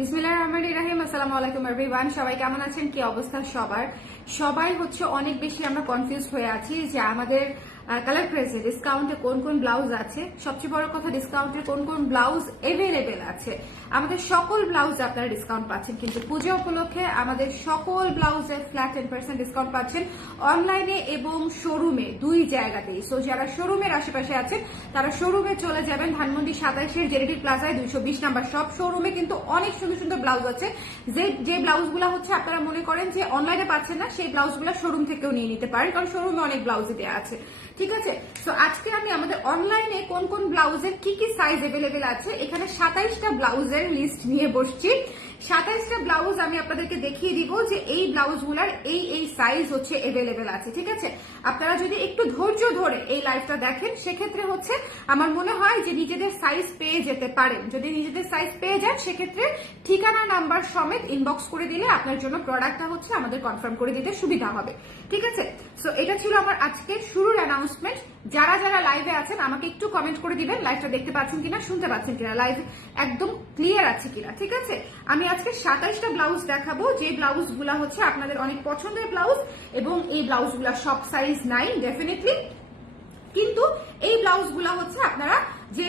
বিসমিল্লাহির রহমানির রহিম। আসসালামু আলাইকুম এভরিওয়ান। সবাই কেমন আছেন? কি অবস্থা সবার? সবাই হচ্ছে অনেক বেশি আমরা কনফিউজড হয়ে আছি যে আমাদের কালার প্রেসে ডিসকাউন্টে কোন কোন ব্লাউজ আছে, সবচেয়ে বড় কথা ডিসকাউন্টে কোন কোন ব্লাউজ এভেলেবেল আছে। আমাদের সকল ব্লাউজে আপনারা ডিসকাউন্ট পাচ্ছেন, কিন্তু পুজো উপলক্ষে আমাদের সকল ব্লাউজে ফ্ল্যাট 10% ডিসকাউন্ট পাচ্ছেন অনলাইনে এবং শোরুমে, দুই জায়গাতেই। সো যারা শোরুমের আশেপাশে আছেন তারা শোরুমে চলে যাবেন। ধানমন্ডি 27-এর জেডিডি প্লাজায় 220 নাম্বার সব শোরুমে কিন্তু অনেক সুন্দর সুন্দর ব্লাউজ আছে। যে ব্লাউজগুলো হচ্ছে আপনারা মনে করেন যে অনলাইনে পাচ্ছেন না, সেই ব্লাউজগুলো শোরুম থেকেও নিয়ে নিতে পারেন, কারণ শোরুমে অনেক ব্লাউজই দেওয়া আছে। ঠিক আছে, তো আজকে আমি আমাদের অনলাইনে কোন কোন ব্লাউজের কি কি সাইজ এভেলেবেল আছে, এখানে 27টা ব্লাউজের লিস্ট নিয়ে বসছি। 27টা ব্লাউজ আমি আপনাদেরকে দেখিয়ে দিব যে এই ব্লাউজগুলার এই সাইজ হচ্ছে এভেলেবেল আছে। ঠিক আছে, আপনারা যদি একটু ধৈর্য ধরে এই লাইভটা দেখেন সেক্ষেত্রে হচ্ছে আমার মনে হয় যে নিজেদের সাইজ পেয়ে যেতে পারেন। যদি নিজেদের সাইজ পেয়ে যান সেক্ষেত্রে ঠিকানা নাম্বার সমেত ইনবক্স করে দিলে আপনার জন্য প্রোডাক্টটা হচ্ছে আমাদের কনফার্ম করে দিতে সুবিধা হবে। ঠিক আছে, সো এটা ছিল আমার আজকে শুরুর অ্যানাউন্সমেন্ট। যারা যারা লাইভে আছেন আমাকে একটু কমেন্ট করে দিবেন লাইভটা দেখতে পাচ্ছেন কিনা, শুনতে পাচ্ছেন কিনা, লাইভ একদম ক্লিয়ার আছে কিনা। ঠিক আছে, আমি আজকে 27টা ব্লাউজ দেখাবো, যে ব্লাউজ গুলা হচ্ছে আপনাদের অনেক পছন্দের ব্লাউজ, এবং এই ব্লাউজ গুলা সব সাইজ নাই ডেফিনেটলি, কিন্তু এই ব্লাউজ গুলা হচ্ছে আপনারা যে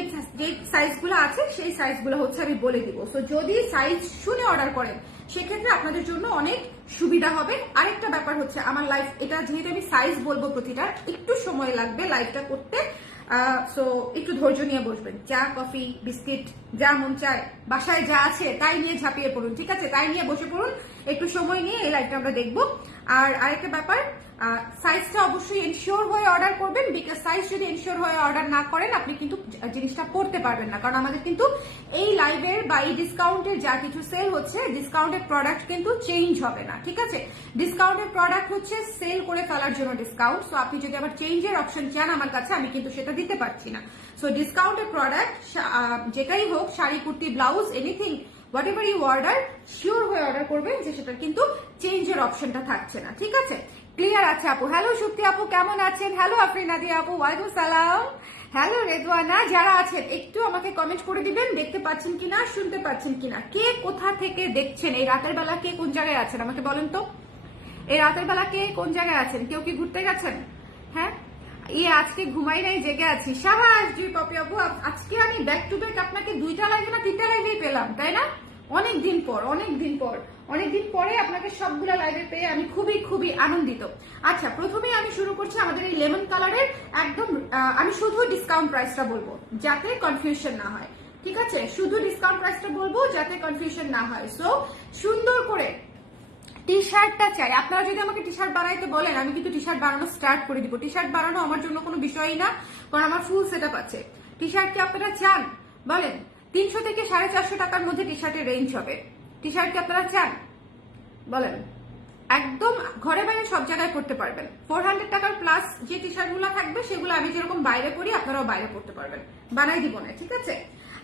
সাইজ গুলো আছে সেই সাইজ গুলো হচ্ছে আমি বলে দিব। সো যদি সাইজ শুনে অর্ডার করেন সেক্ষেত্রে আপনাদের জন্য অনেক সুবিধা হবে। আরেকটা ব্যাপার হচ্ছে আমার লাইভ, এটা যেহেতু আমি সাইজ বলবো প্রতিটা, একটু সময় লাগবে লাইভটা করতে। সো একটু ধৈর্য নিয়ে বসবেন, চা কফি বিস্কিট যা মন চায় বাসায় যা আছে তাই নিয়ে ঝাঁপিয়ে পড়ুন। ঠিক আছে, তাই নিয়ে বসে পড়ুন, একটু সময় নিয়ে এই লাইভটা আমরা দেখবো। আর আরেকটা ব্যাপার, সাইজটা অবশ্যই এনশিওর হয়ে অর্ডার করবেন, বিকজ সাইজ যদি এনশিওর হয়ে অর্ডার না করেন আপনি কিন্তু জিনিসটা পড়তে পারবেন না। কারণ আমাদের কিন্তু এই লাইভের বা এই ডিসকাউন্টের যা কিছু সেল হচ্ছে, ডিসকাউন্টের প্রোডাক্ট কিন্তু চেঞ্জ হবে না। ঠিক আছে, ডিসকাউন্টের প্রোডাক্ট হচ্ছে সেল করে ফেলার জন্য ডিসকাউন্ট। সো আপনি যদি আবার চেঞ্জের অপশন চান আমার কাছে, আমি কিন্তু সেটা দিতে পারছি না। সো ডিসকাউন্টের প্রোডাক্ট যেটাই হোক, sari kurti blouse anything whatever you order, sure হয়ে অর্ডার করবেন যে সেটার কিন্তু চেঞ্জের অপশনটা থাকছে না। ঠিক আছে, ক্লিয়ার আছে আপু? হ্যালো সুপ্তি আপু, কেমন আছেন? হ্যালো আফরিনাদি আপু, ওয়ালাইকুম সালাম। হ্যালো রেদওয়ানা, যারা আছেন একটু আমাকে কমেন্ট করে দিবেন দেখতে পাচ্ছেন কিনা, শুনতে পাচ্ছেন কিনা, কে কোথা থেকে দেখছেন, এই রাতের বেলা কে কোন জায়গায় আছেন আমাকে বলেন তো। এই রাতের বেলা কে কোন জায়গায় আছেন? কেউ কি ঘুরতে গেছেন? হ্যাঁ, আজকে ঘুমাই নাই, জেগে আছি। সাবাস জি পপি আপু, আজকে আমি ব্যাক টু ব্যাক আপনাকে 2টা লাইভে না 3টা লাইভেই পেলাম, তাই না? অনেকদিন পরে আপনাকে সবগুলা লাইভে পেয়ে আমি খুবই খুবই আনন্দিত। আচ্ছা, প্রথমে আমি শুরু করছি আমাদের এই লেমন কালারের একদম, আমি শুধু ডিসকাউন্ট প্রাইসটা বলবো যাতে কনফিউশন না হয়। ঠিক আছে, শুধু ডিসকাউন্ট প্রাইসটা বলবো যাতে কনফিউশন না হয়। সো সুন্দর করে টি শার্টটা চাই। আপনারা যদি আমাকে টি শার্ট বানাইতে বলেন আমি কিন্তু টি শার্ট বানানো স্টার্ট করে দিব। টি শার্ট বানানো আমার জন্য কোনো বিষয়ই না, কারণ আমার ফুল সেট আপ আছে। টি শার্ট কি আপনারা চান বলেন? 300 থেকে 450 টাকার মধ্যে টি শার্টের রেঞ্জ হবে। টি শার্ট কি আপনারা চান বলেন? একদম ঘরে বাইরে সব জায়গায় পড়তে পারবেন। 400 টাকার প্লাস যে টি শার্ট গুলো থাকবে সেগুলো আমি যেরকম বাইরে করি আপনারাও বাইরে পড়তে পারবেন, বানাই দিব না। ঠিক আছে,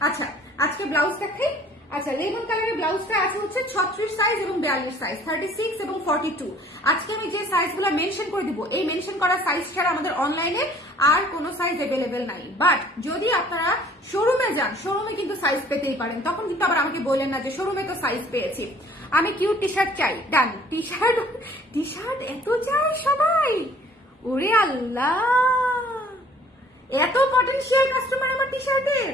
আচ্ছা আজকে ব্লাউজ দেখাই। আচ্ছা, লেমন কালারের ব্লাউজটা আছে হচ্ছে 36 সাইজ এবং 42 সাইজ, 36 এবং 42। আজকে আমি যে সাইজগুলো মেনশন করে দিব, এই মেনশন করা সাইজ ছাড়া আমাদের অনলাইনে আর কোনো সাইজ অ্যাভেলেবেল নাই। বাট যদি আপনারা শোরুমে যান, শোরুমে কিন্তু সাইজ পেতেই পারেন, তখন কিন্তু আবার আমাকে বললেন না যে শোরুমে তো সাইজ পেয়েছি। আমি কিউট টি শার্ট চাই, ডান। টি শার্ট এত চাই সবাই, ওরে আল্লাহ, এত পটেনশিয়াল কাস্টমার আমার টি শার্টের।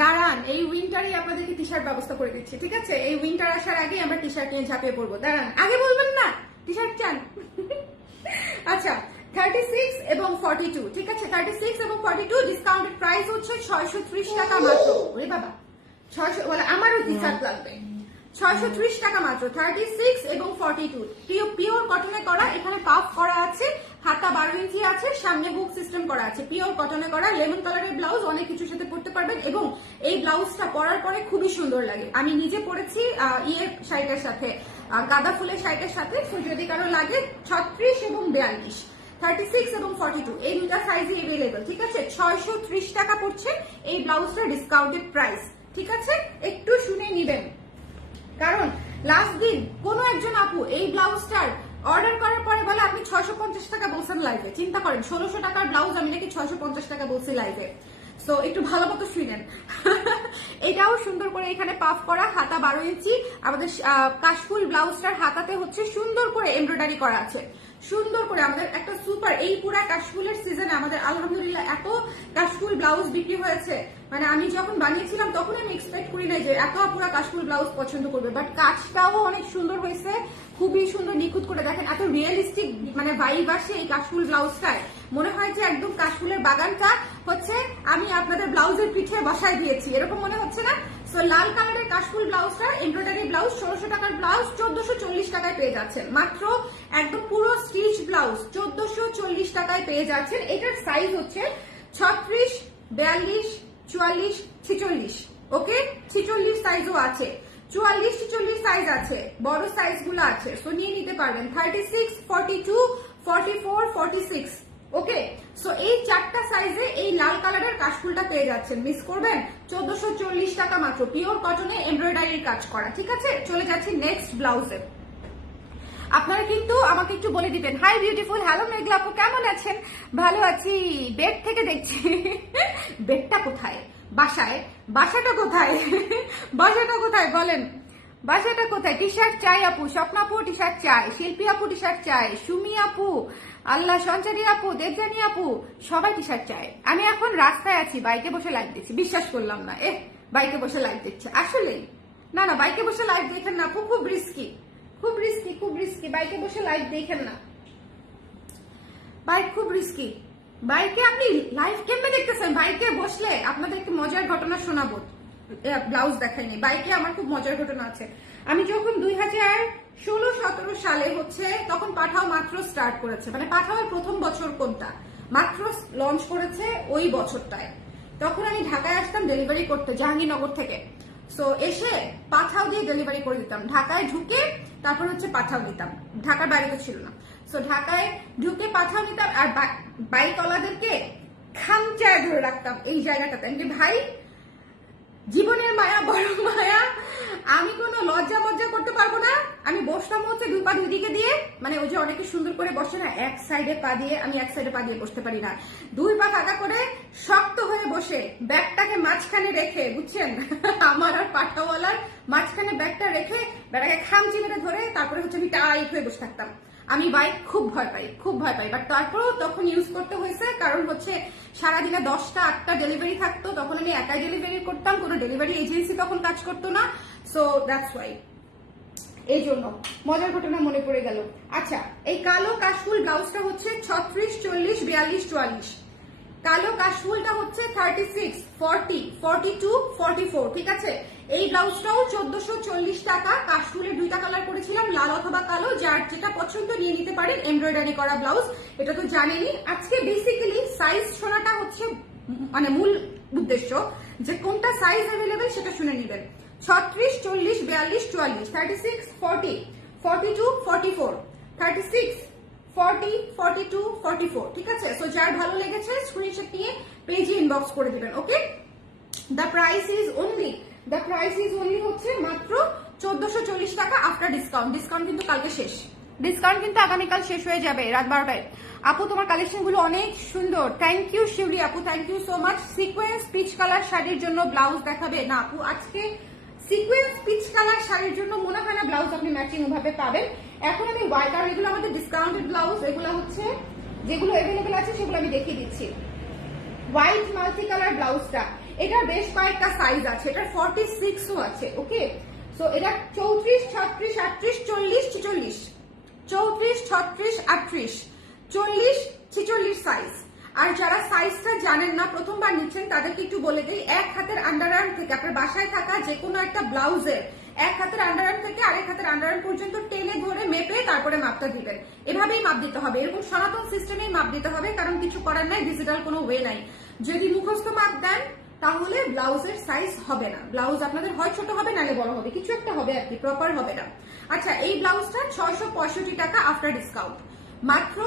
দাঁড়ান, এই উইন্টারই আপনাদেরকে টি শার্ট ব্যবস্থা করে দিচ্ছি। ঠিক আছে, এই উইন্টার আসার আগে আমরা টি শার্ট নিয়ে ঝাঁপিয়ে পড়বো। দাঁড়ান, আগে বলবেন না টি শার্ট চান। আচ্ছা, 36 এবং 42। ঠিক আছে, 36 এবং 42 ডিসকাউন্টেড প্রাইস হচ্ছে 630 টাকা মাত্র। ওরে বাবা, 600 বলে আমারও টি শার্ট লাগবে। 630 টাকা মাত্র, 36 এবং 42 পিওর কটনে করা। এখানে পাফ করা আছে, হাতা 12 ইঞ্চি আছে, সামনে হুক সিস্টেম করা আছে, পিওর কটনে করা লেমন কালারের ব্লাউজ। অনেক কিছুর সাথে পরতে পারবেন এবং এই ব্লাউজটা পরার পরে খুবই সুন্দর লাগে। আমি নিজে পরেছি শাড়িটার সাথে, গাঁদা ফুলের শাড়িটার সাথে। যদি কারো লাগে 36 এবং 42, 36 এবং 42 এই দুটা সাইজই এভেলেবল। ঠিক আছে, 630 টাকা পড়ছে এই ব্লাউজটা ডিসকাউন্টেড প্রাইস। ঠিক আছে, একটু শুনে নিবেন, কারণ লাস্ট দিন কোন একজন আপু এই ব্লাউজটার অর্ডার করার পরে বলে আপনি 650 টাকা বলছেন লাইভে। চিন্তা করেন, 1600 টাকার ব্লাউজ আমি নাকি 650 টাকা বলছি লাইভে। সো একটু ভালো মতো শুনেন। এটাও সুন্দর করে এখানে পাফ করা, হাতা 12 ইঞ্চি। আমাদের কাশফুল ব্লাউজটার হাতাতে হচ্ছে সুন্দর করে এমব্রয়ডারি করা আছে, সুন্দর করে আমাদের একটা সুপার। এই পুরা কাশফুলের সিজনে আমাদের আলহামদুলিল্লাহ এত কাশফুল ব্লাউজ বিক্রি হয়েছে, মানে আমি যখন বানিয়েছিলাম তখন আমি এক্সপেক্ট করি নাই যে এত পুরা কাশফুল ব্লাউজ পছন্দ করবে, বাট কাজটাও অনেক সুন্দর হয়েছে, খুবই সুন্দর নিখুঁত করে। দেখেন এত রিয়েলিস্টিক মানে ভাইব আসে এই কাশফুল ব্লাউজটায়, মনে হয় যে একদম কাশফুলের বাগানটা হচ্ছে আমি আপনাদের ব্লাউজের পিঠে বসায় দিয়েছি, এরকম মনে হচ্ছে না? সো লাল কালারের কাশফুল ব্লাউজটা এমব্রয়ডারি ব্লাউজ 1600 টাকার ব্লাউজ 1440 টাকায় পেয়ে যাচ্ছেন। মাত্র একদম পুরো স্টিচ ব্লাউজ 1440 টাকায় পেয়ে যাচ্ছেন। এটার সাইজ হচ্ছে 36, 42, 44, 46। ওকে, 46 সাইজও আছে, 44, 46 সাইজ আছে, বড় সাইজ গুলো আছে, সো নিয়ে নিতে পারবেন। 36, 42, 44, 46। ওকে, সো এই 4টা সাইজে এই লাল কালারের কাশফুলটা পেয়ে যাচ্ছেন, মিস করবেন। 1440 টাকা মাত্র, পিওর কটনে এমব্রয়ডারির কাজ করা। ঠিক আছে, চলে যাচ্ছি নেক্সট ব্লাউজে। আপনারা কিন্তু আমাকে একটু বলে দিবেন। হাই বিউটিফুল, হ্যালো মেঘলা আপু, কেমন আছেন? ভালো আছি, বেড থেকে দেখছি। বেডটা কোথায়? বাসায়? বাসাটা কোথায়? বাসাটা কোথায় বলেন? বাসাটা কোথায়? টি শার্ট চাই আপু, স্বপ্ন আপু টি শার্ট চাই, শিল্পী আপু টি শার্ট চাই, সুমি আপু, আল্লাহ, সঞ্চারী আপু, দেবজানী আপু, সবাই টি শার্ট চাই। আমি এখন রাস্তায় আছি, বাইকে বসে লাইভ দিচ্ছি। বিশ্বাস করলাম না, বাইকে বসে লাইভ দিচ্ছে। আসলেই না না, বাইকে বসে লাইভ দেখেন না আপু, খুব রিস্কি, খুব রিস্কি, খুব রিস্কি। বাইকে বসে লাইভ দেখেন না, বাইক খুব রিস্কি। বাইকে আপনি লাইভ কেমনে দেখতেছেন? বাইকে বসলে আপনাদেরকে মজার ঘটনা শোনাবো। ব্লাউজ দেখাইনি, বাইকে আমার খুব মজার ঘটনা আছে। আমি যখন 2016-17 সালে হচ্ছে তখন পাঠাও মাত্র স্টার্ট করেছে, মানে পাঠাওয়ের প্রথম বছর কোনটা মাত্র লঞ্চ করেছে ওই বছরটায়। তখন আমি ঢাকায় আসতাম ডেলিভারি করতে জাহাঙ্গীরনগর থেকে। সো এসে পাঠাও দিয়ে ডেলিভারি করে দিতাম, ঢাকায় ঢুকে তারপর হচ্ছে পাঠাও দিতাম, ঢাকার বাইরে তো ছিল না। সো ঢাকায় ঢুকে পাঠাও নিতাম, আর বাইকওয়ালাদেরকে খামচায় ধরে রাখতাম এই জায়গাটাতে যে ভাই জীবনের মায়া বড় মায়া, আমি কোনো লজ্জা মজ্জা করতে পারবো না। আমি বসতাম হচ্ছে 2 পা 2 দিকে দিয়ে, মানে ওই যে অনেকে সুন্দর করে বসে না এক সাইডে পা দিয়ে, আমি এক সাইডে পা দিয়ে বসতে পারি না। 2 পা ফাঁকা করে শক্ত হয়ে বসে ব্যাগটাকে মাঝখানে রেখে, বুঝছেন, আমার আর পাঠাওয়ালার মাঝখানে ব্যাগটা রেখে ব্যাগটাকে খামচি মেরে ধরে তারপরে হচ্ছে আমি টাইট হয়ে বসে থাকতাম। আমি বাইক খুব ভয় পাই, খুব ভয় পাই, বাট তারপরেও তখন ইউজ করতে হয়েছে, কারণ হচ্ছে সারাদিনে 10টা 8টা ডেলিভারি থাকতো, তখন আমি একাই ডেলিভারি করতাম, কোনো ডেলিভারি এজেন্সি তখন কাজ করতো না। সো দ্যাটস ওয়াই, এই জন্য মজার ঘটনা মনে পড়ে গেল। আচ্ছা, এই কালো কাশফুল ব্লাউজটা হচ্ছে 36, 40, 42, 44। কালো কাশফুলটা হচ্ছে 36, 40, 42, 44। ঠিক আছে, এই ব্লাউজটাও 1440 টাকা। কাশফুলের 2টা কালার করেছিলাম, লাল অথবা কালো, যার যেটা পছন্দ নিয়ে নিতে পারেন। এমব্রয়ডারি করা ব্লাউজ, এটা তো জানেনই। আজকে বেসিক্যালি সাইজ শোনাটা হচ্ছে মানে মূল উদ্দেশ্য, যে কোনটা সাইজ অ্যাভেলেবেল সেটা শুনে নেবেন। 36, 40, 42, 44, 36, 40, 42, 44, 36, 40, 42, 44। ঠিক আছে, সো যার ভালো লেগেছে স্ক্রিনশট নিয়ে পেজে ইনবক্স করে দিবেন। ওকে, দ্য প্রাইস ইজ অনলি হচ্ছে মাত্র 1440 টাকা আফটার ডিসকাউন্ট। ডিসকাউন্ট কিন্তু কালকে শেষ, ডিসকাউন্ট কিন্তু আগামীকাল শেষ হয়ে যাবে রাত 12টায়। আপু তোমার কালেকশন গুলো অনেক সুন্দর, থ্যাংক ইউ শিউরি আপু, thank you so much. Sequence peach colour শাড়ির জন্য ব্লাউজ দেখাবে না আপু? আজকে সিকোয়েন্স পিচ কালার শাড়ির জন্য মনে হয় না ব্লাউজ আপনি ম্যাচিং ভাবে পাবেন। এখন আমি হোয়াইট, আর এগুলো আমাদের ডিসকাউন্টেড ব্লাউজ, এগুলো হচ্ছে যেগুলো অ্যাভেলেবেল আছে সেগুলো আমি দেখিয়ে দিচ্ছি। হোয়াইট মাল্টি কালার ব্লাউজটা, এটা বেশ কয়েকটা সাইজ আছে, এটা 46ও আছে। ওকে, সো এটা 34, 36, 38, 40, 46, 34, 36, 38, 40, 46 সাইজ। আর যারা সাইজটা জানেন না, প্রথমবার নিচ্ছেন, তাদেরকে একটু বলে দিই, এক হাতের আন্ডারআর্ম থেকে আপনার বাসায় থাকা যে কোনো একটা ব্লাউজের এক হাতের আন্ডারআর্ম থেকে আরেক হাতের আন্ডারআর্ম পর্যন্ত টেনে ধরে মেপে তারপরে মাপটা দিবেন। এভাবেই মাপ দিতে হবে, এরকম সনাতন সিস্টেমেই মাপ দিতে হবে, কারণ কিছু করার নাই, ডিজিটাল কোনো ওয়ে নাই। যদি মুখস্থ মাপ দেন তাহলে ব্লাউজের সাইজ হবে না, ব্লাউজ আপনাদের হয় ছোট হবে নাহলে বড় হবে, কিছু একটা হবে আর কি, প্রপার হবে না। আচ্ছা, এই ব্লাউজটা 665 টাকা আফটার ডিসকাউন্ট, মাত্র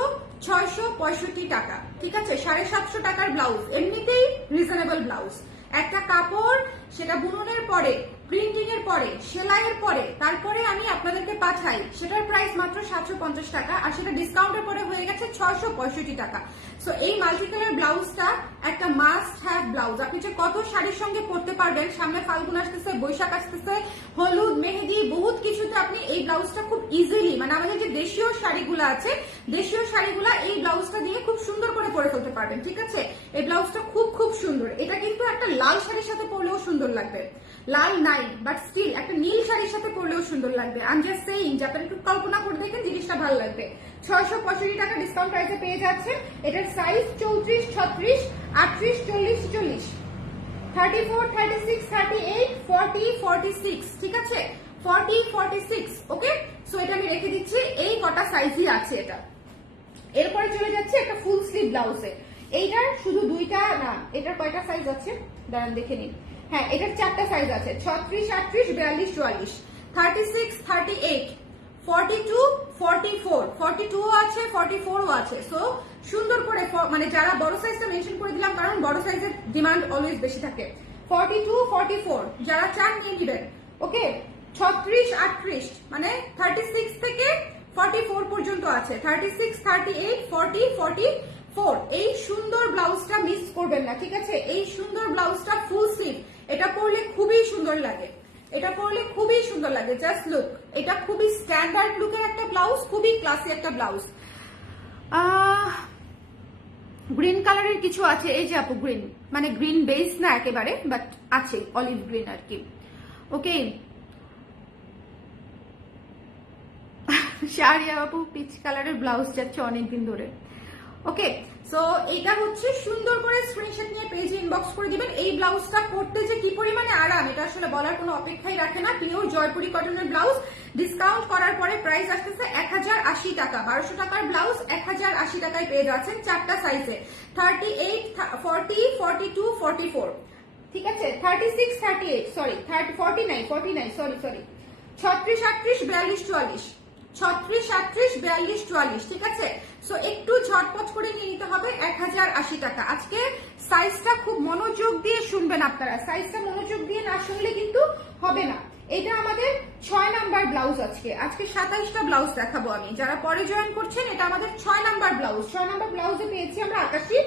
665 টাকা। ঠিক আছে, 750 টাকার ব্লাউজ, এমনিতেই রিজনেবল ব্লাউজ। একটা কাপড় সেটা বুননের পরে প্রিন্টিং এর পরে, সেলাইয়ের পরে, তারপরে আমি আপনাদেরকে পাঠাই, সেটার প্রাইস মাত্র 750 টাকা, আর সেটা ডিসকাউন্টের পরে হয়ে গেছে 665 টাকা। সো এই মাল্টি কালার ব্লাউজটা একটা মাস্ট হ্যাভ ব্লাউজ। আপনি যে কত শাড়ির সঙ্গে পরতে পারবেন, সামনে ফাল্গুন আসতেছে, বৈশাখ আসতেছে, হলুদ, মেহেদি, বহুত কিছুতে আপনি এই ব্লাউজটা খুব ইজিলি, মানে আমাদের যে দেশীয় শাড়িগুলো আছে, দেশীয় শাড়িগুলা এই ব্লাউজটা দিয়ে খুব সুন্দর করে পরে ফেলতে পারবেন। ঠিক আছে, এই ব্লাউজটা খুব খুব সুন্দর। এটা কিন্তু একটা লাল শাড়ির সাথে পরলেও সুন্দর লাগবে, লাল নাই বাট স্টিল একটা নীল শাড়ির সাথে পরলেও সুন্দর লাগবে। আমি জাস্ট সেইং যে আপনারা একটু কল্পনা করে দেখেন, জিনিসটা ভালো লাগবে। 665 টাকা ডিসকাউন্ট প্রাইসে পেয়ে যাচ্ছেন। এটার সাইজ 34, 36, 38, 40, 40, 34, 36, 38, 40, 46। ঠিক আছে, 40, 46। ওকে, সো এটা আমি রেখে দিচ্ছি। এই কটা সাইজই আছে এটা। এরপরে চলে যাচ্ছে একটা ফুল স্লিভ ব্লাউজে। এইটার শুধু দুইটা না, এটার কয়টা সাইজ আছে দাঁড়ান দেখে নিন। হ্যাঁ, এটার 4টা সাইজ আছে, 36, 38, 42, 44, 36, 38, 42, 44, 42 আছে, 44 আছে। সো সুন্দর করে, মানে যারা বড় সাইজটা মেনশন করে দিলাম কারণ বড় সাইজের ডিমান্ড অলওয়েজ বেশি থাকে। 42, 44 যারা চান নিয়ে নেবেন। ওকে, 36, 38 মানে 36 থেকে 44 পর্যন্ত আছে, 36, 38, 40, 44। এই সুন্দর ব্লাউজটা মিস করবেন না। ঠিক আছে, এই সুন্দর ব্লাউজটা ফুল স্লিভ, এটা পরলে খুবই সুন্দর লাগে, এটা পরলে খুবই সুন্দর লাগে। জাস্ট লুক, এটা খুবই স্ট্যান্ডার্ড লুকের একটা ব্লাউজ, খুবই ক্লাসি একটা ব্লাউজ। গ্রিন কালারের কিছু আছে, এই যে আপু গ্রিন, মানে গ্রিন বেস না একেবারে, বাট আছে অলিভ গ্রিন আর কি। ওকে, শাড়িয়া আপু পিচ কালারের ব্লাউজ যাচ্ছে অনেকদিন ধরে। ওকে, সো এইটা হচ্ছে সুন্দর করে স্ক্রিনশট নিয়ে পেজে ইনবক্স করে দিবেন। এই ব্লাউজটা পরতে যে কি পরিমাণে আরাম, এটা আসলে বলার কোনো অপেক্ষাই রাখে না। পিওর জয়পুরি কটনের ব্লাউজ, ডিসকাউন্ট করার পরে প্রাইস আসতেছে 1080 টাকা। 1200 টাকার ব্লাউজ 1080 টাকায় পেয়ে যাচ্ছেন 4টা সাইজে, 38, 40, 42, 44। ঠিক আছে, 36, 38, সরি 49, 49, সরি 36, 38, 42, 44, 36, 38, 42, 44। ঠিক আছে, সো একটু ঝটপট করে নিয়ে নিতে হবে 1080 টাকা। আজকে সাইজটা খুব মনোযোগ দিয়ে শুনবেন আপনারা, সাইজটা মনোযোগ দিয়ে না শুনলে কিন্তু হবে না। এটা আমাদের 6 নাম্বার ব্লাউজ। আজকে 27টা ব্লাউজ দেখাবো আমি, যারা পরে জয়েন করছেন এটা আমাদের 6 নাম্বার ব্লাউজ। 6 নাম্বার ব্লাউজে পেয়েছি আমরা আকাশি।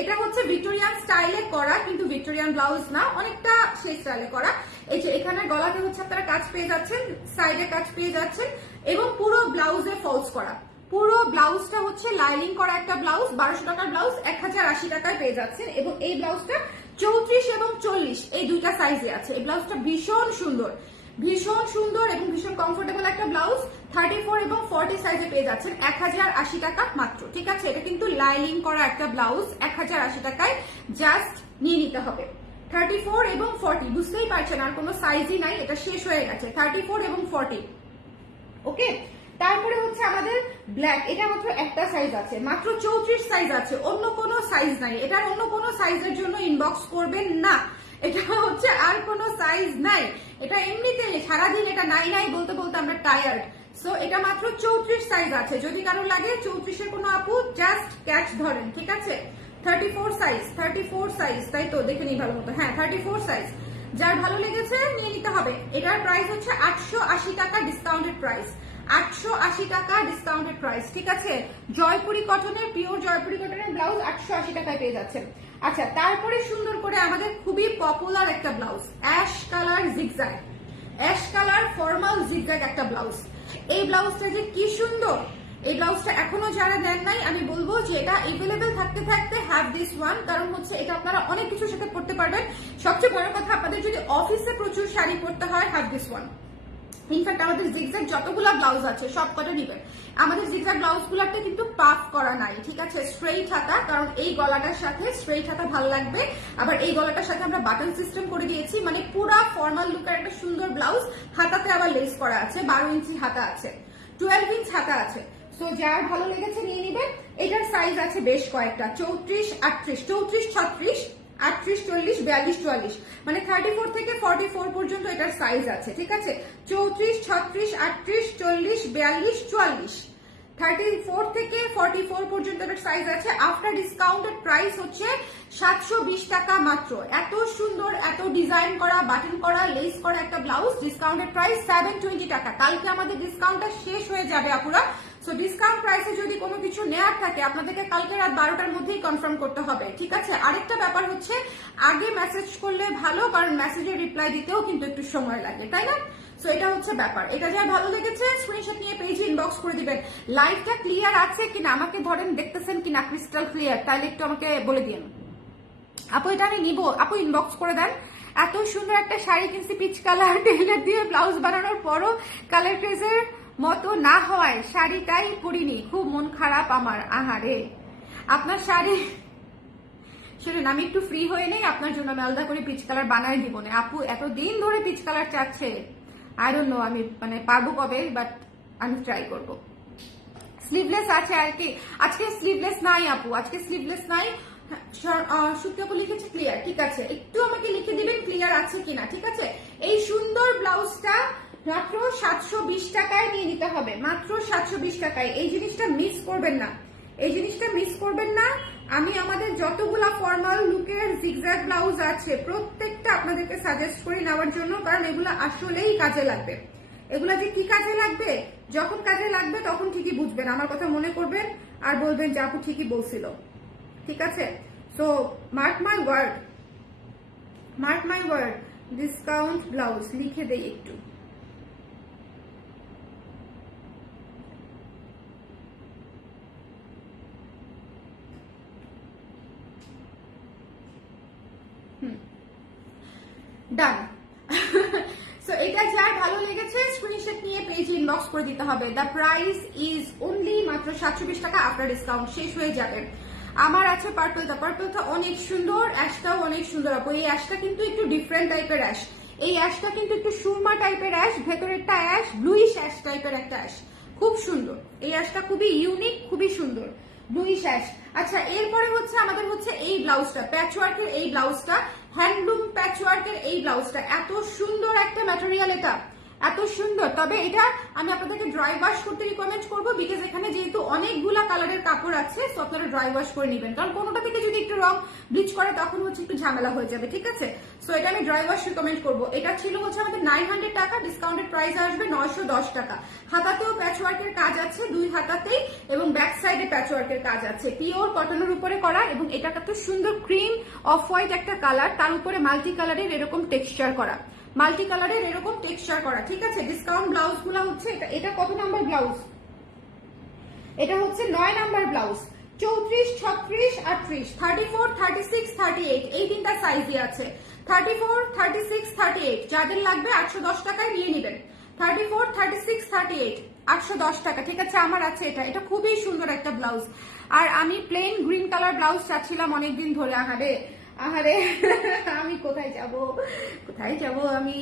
এটা হচ্ছে ভিক্টোরিয়ান স্টাইলে করা, কিন্তু ভিক্টোরিয়ান ব্লাউজ না, অনেকটা সেই স্টাইলে করা। এই যে এখানে গলাতে হচ্ছে আপনারা কাজ পেয়ে যাচ্ছেন, সাইডে কাজ পেয়ে যাচ্ছেন, এবং পুরো ব্লাউজে ফলস করা। পুরো ব্লাউজটা হচ্ছে লাইনিং করা একটা ব্লাউজ। 1200 টাকার ব্লাউজ 1080 টাকায় পেয়ে যাচ্ছেন, এবং এই ব্লাউজটা 34 এবং 40 এই দুইটা সাইজে আছে। এই ব্লাউজটা ভীষণ সুন্দর, ভীষণ সুন্দর এবং ভীষণ কমফোর্টেবল একটা ব্লাউজ। 34 এবং 40 সাইজে পেয়ে যাচ্ছেন 1080 টাকা মাত্র। ঠিক আছে, এটা কিন্তু লাইনিং করা একটা ব্লাউজ, 1080 টাকায় জাস্ট নিয়ে নিতে হবে। 34 এবং 40 বুঝতেই পারছেন, আর কোনো সাইজই নাই, এটা শেষ হয়ে গেছে। 34 এবং 40। ওকে, তারপরে হচ্ছে আমাদের ব্ল্যাক, এটা মাত্র একটা সাইজ আছে, মাত্র 34 সাইজ আছে, অন্য কোনো সাইজ নাই। এটার অন্য কোনো সাইজের জন্য ইনবক্স করবেন না, এটা হচ্ছে আর কোনো সাইজ নাই। এটা এমনিতে সারাদিন এটা নাই নাই বলতে বলতে আমরা টায়ার্ড। সো এটা মাত্র 34 সাইজ আছে, যদি কারো লাগে 34 এর কোনো আপু জাস্ট ক্যাচ ধরেন। ঠিক আছে, 34 সাইজ, 34 সাইজ, তাই তো দেখে নি ভালো মতো। হ্যাঁ, 34 সাইজ, যার ভালো লেগেছে নিয়ে নিতে হবে। এটার প্রাইস হচ্ছে 880 টাকা ডিসকাউন্টেড প্রাইস, 880 টাকা ডিসকাউন্টেড প্রাইস। ঠিক আছে, জয়পুরি কটনের, পিওর জয়পুরি কটনের ব্লাউজ 880 টাকায় পেয়ে যাচ্ছেন। আচ্ছা, তারপরে সুন্দর করে আমাদের খুবই পপুলার একটা blouse, ash colour zigzag, ash colour formal zigzag একটা ব্লাউজ। এই ব্লাউজটা যে কি সুন্দর, এই ব্লাউজটা এখনো যারা নেন নাই আমি বলবো যে এটা এভেলেবেল থাকতে থাকতে হ্যাভ দিস ওয়ান, কারণ হচ্ছে এটা আপনারা অনেক কিছুর সাথে পড়তে পারবেন। সবচেয়ে বড় কথা, আপনাদের যদি অফিসে প্রচুর শাড়ি পরতে হয়, হ্যাভ দিস ওয়ান। ইনফ্যাক্ট আমাদের জিগজ্যাগ যতগুলা ব্লাউজ আছে সব কটা নিবেন। আমাদের জিগজ্যাগ ব্লাউজ গুলাতে কিন্তু পাফ করা নাই, ঠিক আছে, স্ট্রেইট হাতা, কারণ এই গলাটার সাথে স্ট্রেইট হাতা ভালো লাগবে। আবার এই গলাটার সাথে আমরা বাটন সিস্টেম করে দিয়েছি, মানে পুরা ফর্মাল লুকের একটা সুন্দর ব্লাউজ। হাতাতে আবার লেস করা আছে, 12 ইঞ্চি হাতা আছে, 12 ইঞ্চ হাতা আছে। সো যার ভালো লেগেছে নিয়ে নিবেন। এটার সাইজ আছে বেশ কয়েকটা, 34, 38, 34, 36, 38, 40, 42, 44, মানে 34 থেকে 44 পর্যন্ত এটার সাইজ আছে। ঠিক আছে, 34, 36, 38, 40, 42, 44, 34 থেকে 44 পর্যন্ত সাইজ আছে। আফটার ডিসকাউন্টেড প্রাইস হচ্ছে 720 টাকা মাত্র। এত সুন্দর, এত ডিজাইন করা, বাটন করা, লেস করা একটা ব্লাউজ, ডিসকাউন্টেড প্রাইস 720 টাকা। কালকে আমাদের ডিসকাউন্টটা শেষ হয়ে যাবে আপুরা। সো ডিসকাউন্ট প্রাইসে যদি কোনো কিছু নেওয়ার থাকে আপনাদেরকে কালকে রাত 12টার মধ্যেই কনফার্ম করতে হবে, ঠিক আছে? আরেকটা ব্যাপার হচ্ছে আগে মেসেজ করলে ভালো, কারণ মেসেজের রিপ্লাই দিতেও কিন্তু একটু সময় লাগে, তাই না? সো এটা হচ্ছে ব্যাপার। এটা যা ভালো লেগেছে স্ক্রিনশট নিয়ে পেজে ইনবক্স করে দিবেন। লাইভটা ক্লিয়ার আছে কিনা, আমাকে ধরেন দেখতেছেন কিনা ক্রিস্টাল ক্লিয়ার, তাহলে একটু আমাকে বলে দিন। আপু এটা আমি নিব, আপু ইনবক্স করে দেন। এত সুন্দর একটা শাড়ি কিনছি পিচ কালার, টেইলার দিয়ে ব্লাউজ বানানোর পরও কালার ফ্রেজের মতো না হওয়ায় শাড়িটাই পরিনি, খুব মন খারাপ আমার। আহারে, আপনার শাড়ি শুনুন, আমি একটু ফ্রি হয়ে নেই, আপনার জন্য আমি আলাদা করে পিচ কালার বানাই দিব না। আপু এতদিন ধরে পিচ কালার চাচ্ছে, আই ডোন্ট নো আমি মানে পারবো কবে, বাট আমি ট্রাই করব। স্লিভলেস আছে আর কি, আজকে স্লিভলেস নাই আপু, আজকে স্লিভলেস নাই। সুপ্রিয়া লিখেছে ক্লিয়ার, ঠিক আছে, একটু আমাকে লিখে দিবেন ক্লিয়ার আছে কিনা, ঠিক আছে? এই সুন্দর ব্লাউজটা মাত্র 720 টাকায় নিয়ে নিতে হবে, মাত্র 720 টাকায়। এই জিনিসটা মিস করবেন না, এই জিনিসটা মিস করবেন না। আমি আমাদের যতগুলা ফর্মাল লুকের জিগজ্যাগ ব্লাউজ আছে প্রত্যেকটা আপনাদেরকে সাজেস্ট করি নেওয়ার জন্য, কারণ এগুলো আসলেই কাজে লাগবে। এগুলা যে কি কাজে লাগবে, যখন কাজে লাগবে তখন ঠিকই বুঝবেন, আমার কথা মনে করবেন আর বলবেন যে আপু ঠিকই বলছিল, ঠিক আছে? So mark my word, mark my word, discount blouse লিখে দেই একটু। ডান। সো এটা যা ভালো লেগেছে স্ক্রিনশট নিয়ে পেজ ইনবক্স করে দিতে হবে। দ্য প্রাইস ইজ অনলি মাত্র 720 টাকা, আফটার ডিসকাউন্ট শেষ হয়ে যাবে। আমার আছে পার্পলটা, পার্পলটা অনেক সুন্দর, অ্যাশটাও অনেক সুন্দর আপু। এই অ্যাশটা কিন্তু একটু ডিফারেন্ট টাইপের অ্যাশ, এই অ্যাশটা কিন্তু একটু সুরমা টাইপের অ্যাশ, ভেতরেরটা অ্যাশ, ব্লুইশ অ্যাশ টাইপের একটা অ্যাশ, খুব সুন্দর। এই অ্যাশটা খুবই ইউনিক, খুবই সুন্দর, ব্লুইশ অ্যাশ। আচ্ছা, এরপরে হচ্ছে আমাদের হচ্ছে এই ব্লাউজটা, প্যাচওয়ার্কের এই ব্লাউজটা, হ্যান্ডলুম প্যাচওয়ার্কের এই ব্লাউজটা, এত সুন্দর একটা ম্যাটেরিয়াল, এটা এত সুন্দর। তবে এটা আমি আপনাদেরকে ড্রাই ওয়াশ করতে রিকমেন্ড করবো, বিকজ এখানে যেহেতু অনেকগুলা কালারের কাপড় আছে, সো আপনারা ড্রাই ওয়াশ করে নেবেন, কারণ কোনোটা থেকে যদি একটু রং ব্লিচ করে তখন হচ্ছে একটু ঝামেলা হয়ে যাবে, ঠিক আছে? সো এটা আমি ড্রাই ওয়াশ রিকমেন্ড করবো। এটা ছিল হচ্ছে আমাদের 900 টাকা, ডিসকাউন্টেড প্রাইস আসবে 910 টাকা। হাতাতেও প্যাচওয়ার্কের কাজ আছে, দুই হাতাতেই, এবং ব্যাক সাইডে প্যাচওয়ার্কের কাজ আছে, পিওর কটনের উপরে করা। এবং এটা কত সুন্দর ক্রিম অফ হোয়াইট একটা কালার, তার উপরে মাল্টি কালারের এরকম টেক্সচার করা, মাল্টি কালারের এরকম টেক্সচার করা, ঠিক আছে? ডিসকাউন্ট ব্লাউজ গুলা হচ্ছে এটা কত নাম্বার ব্লাউজ? এটা হচ্ছে 9 নাম্বার ব্লাউজ। 34, 36, 38, 34, 36, 38 এই তিনটা সাইজই আছে। 34, 36, 38 যাদের লাগবে 810 টাকায় নিয়ে নেবেন। 34, 36, 38 810 টাকা, ঠিক আছে? আমার আছে এটা, এটা খুবই সুন্দর একটা ব্লাউজ। আর আমি প্লেন গ্রিন কালার ব্লাউজ চাচ্ছিলাম অনেকদিন ধরে। আহারে আহারে, আমি কোথায় যাব, কোথায় যাব? আমি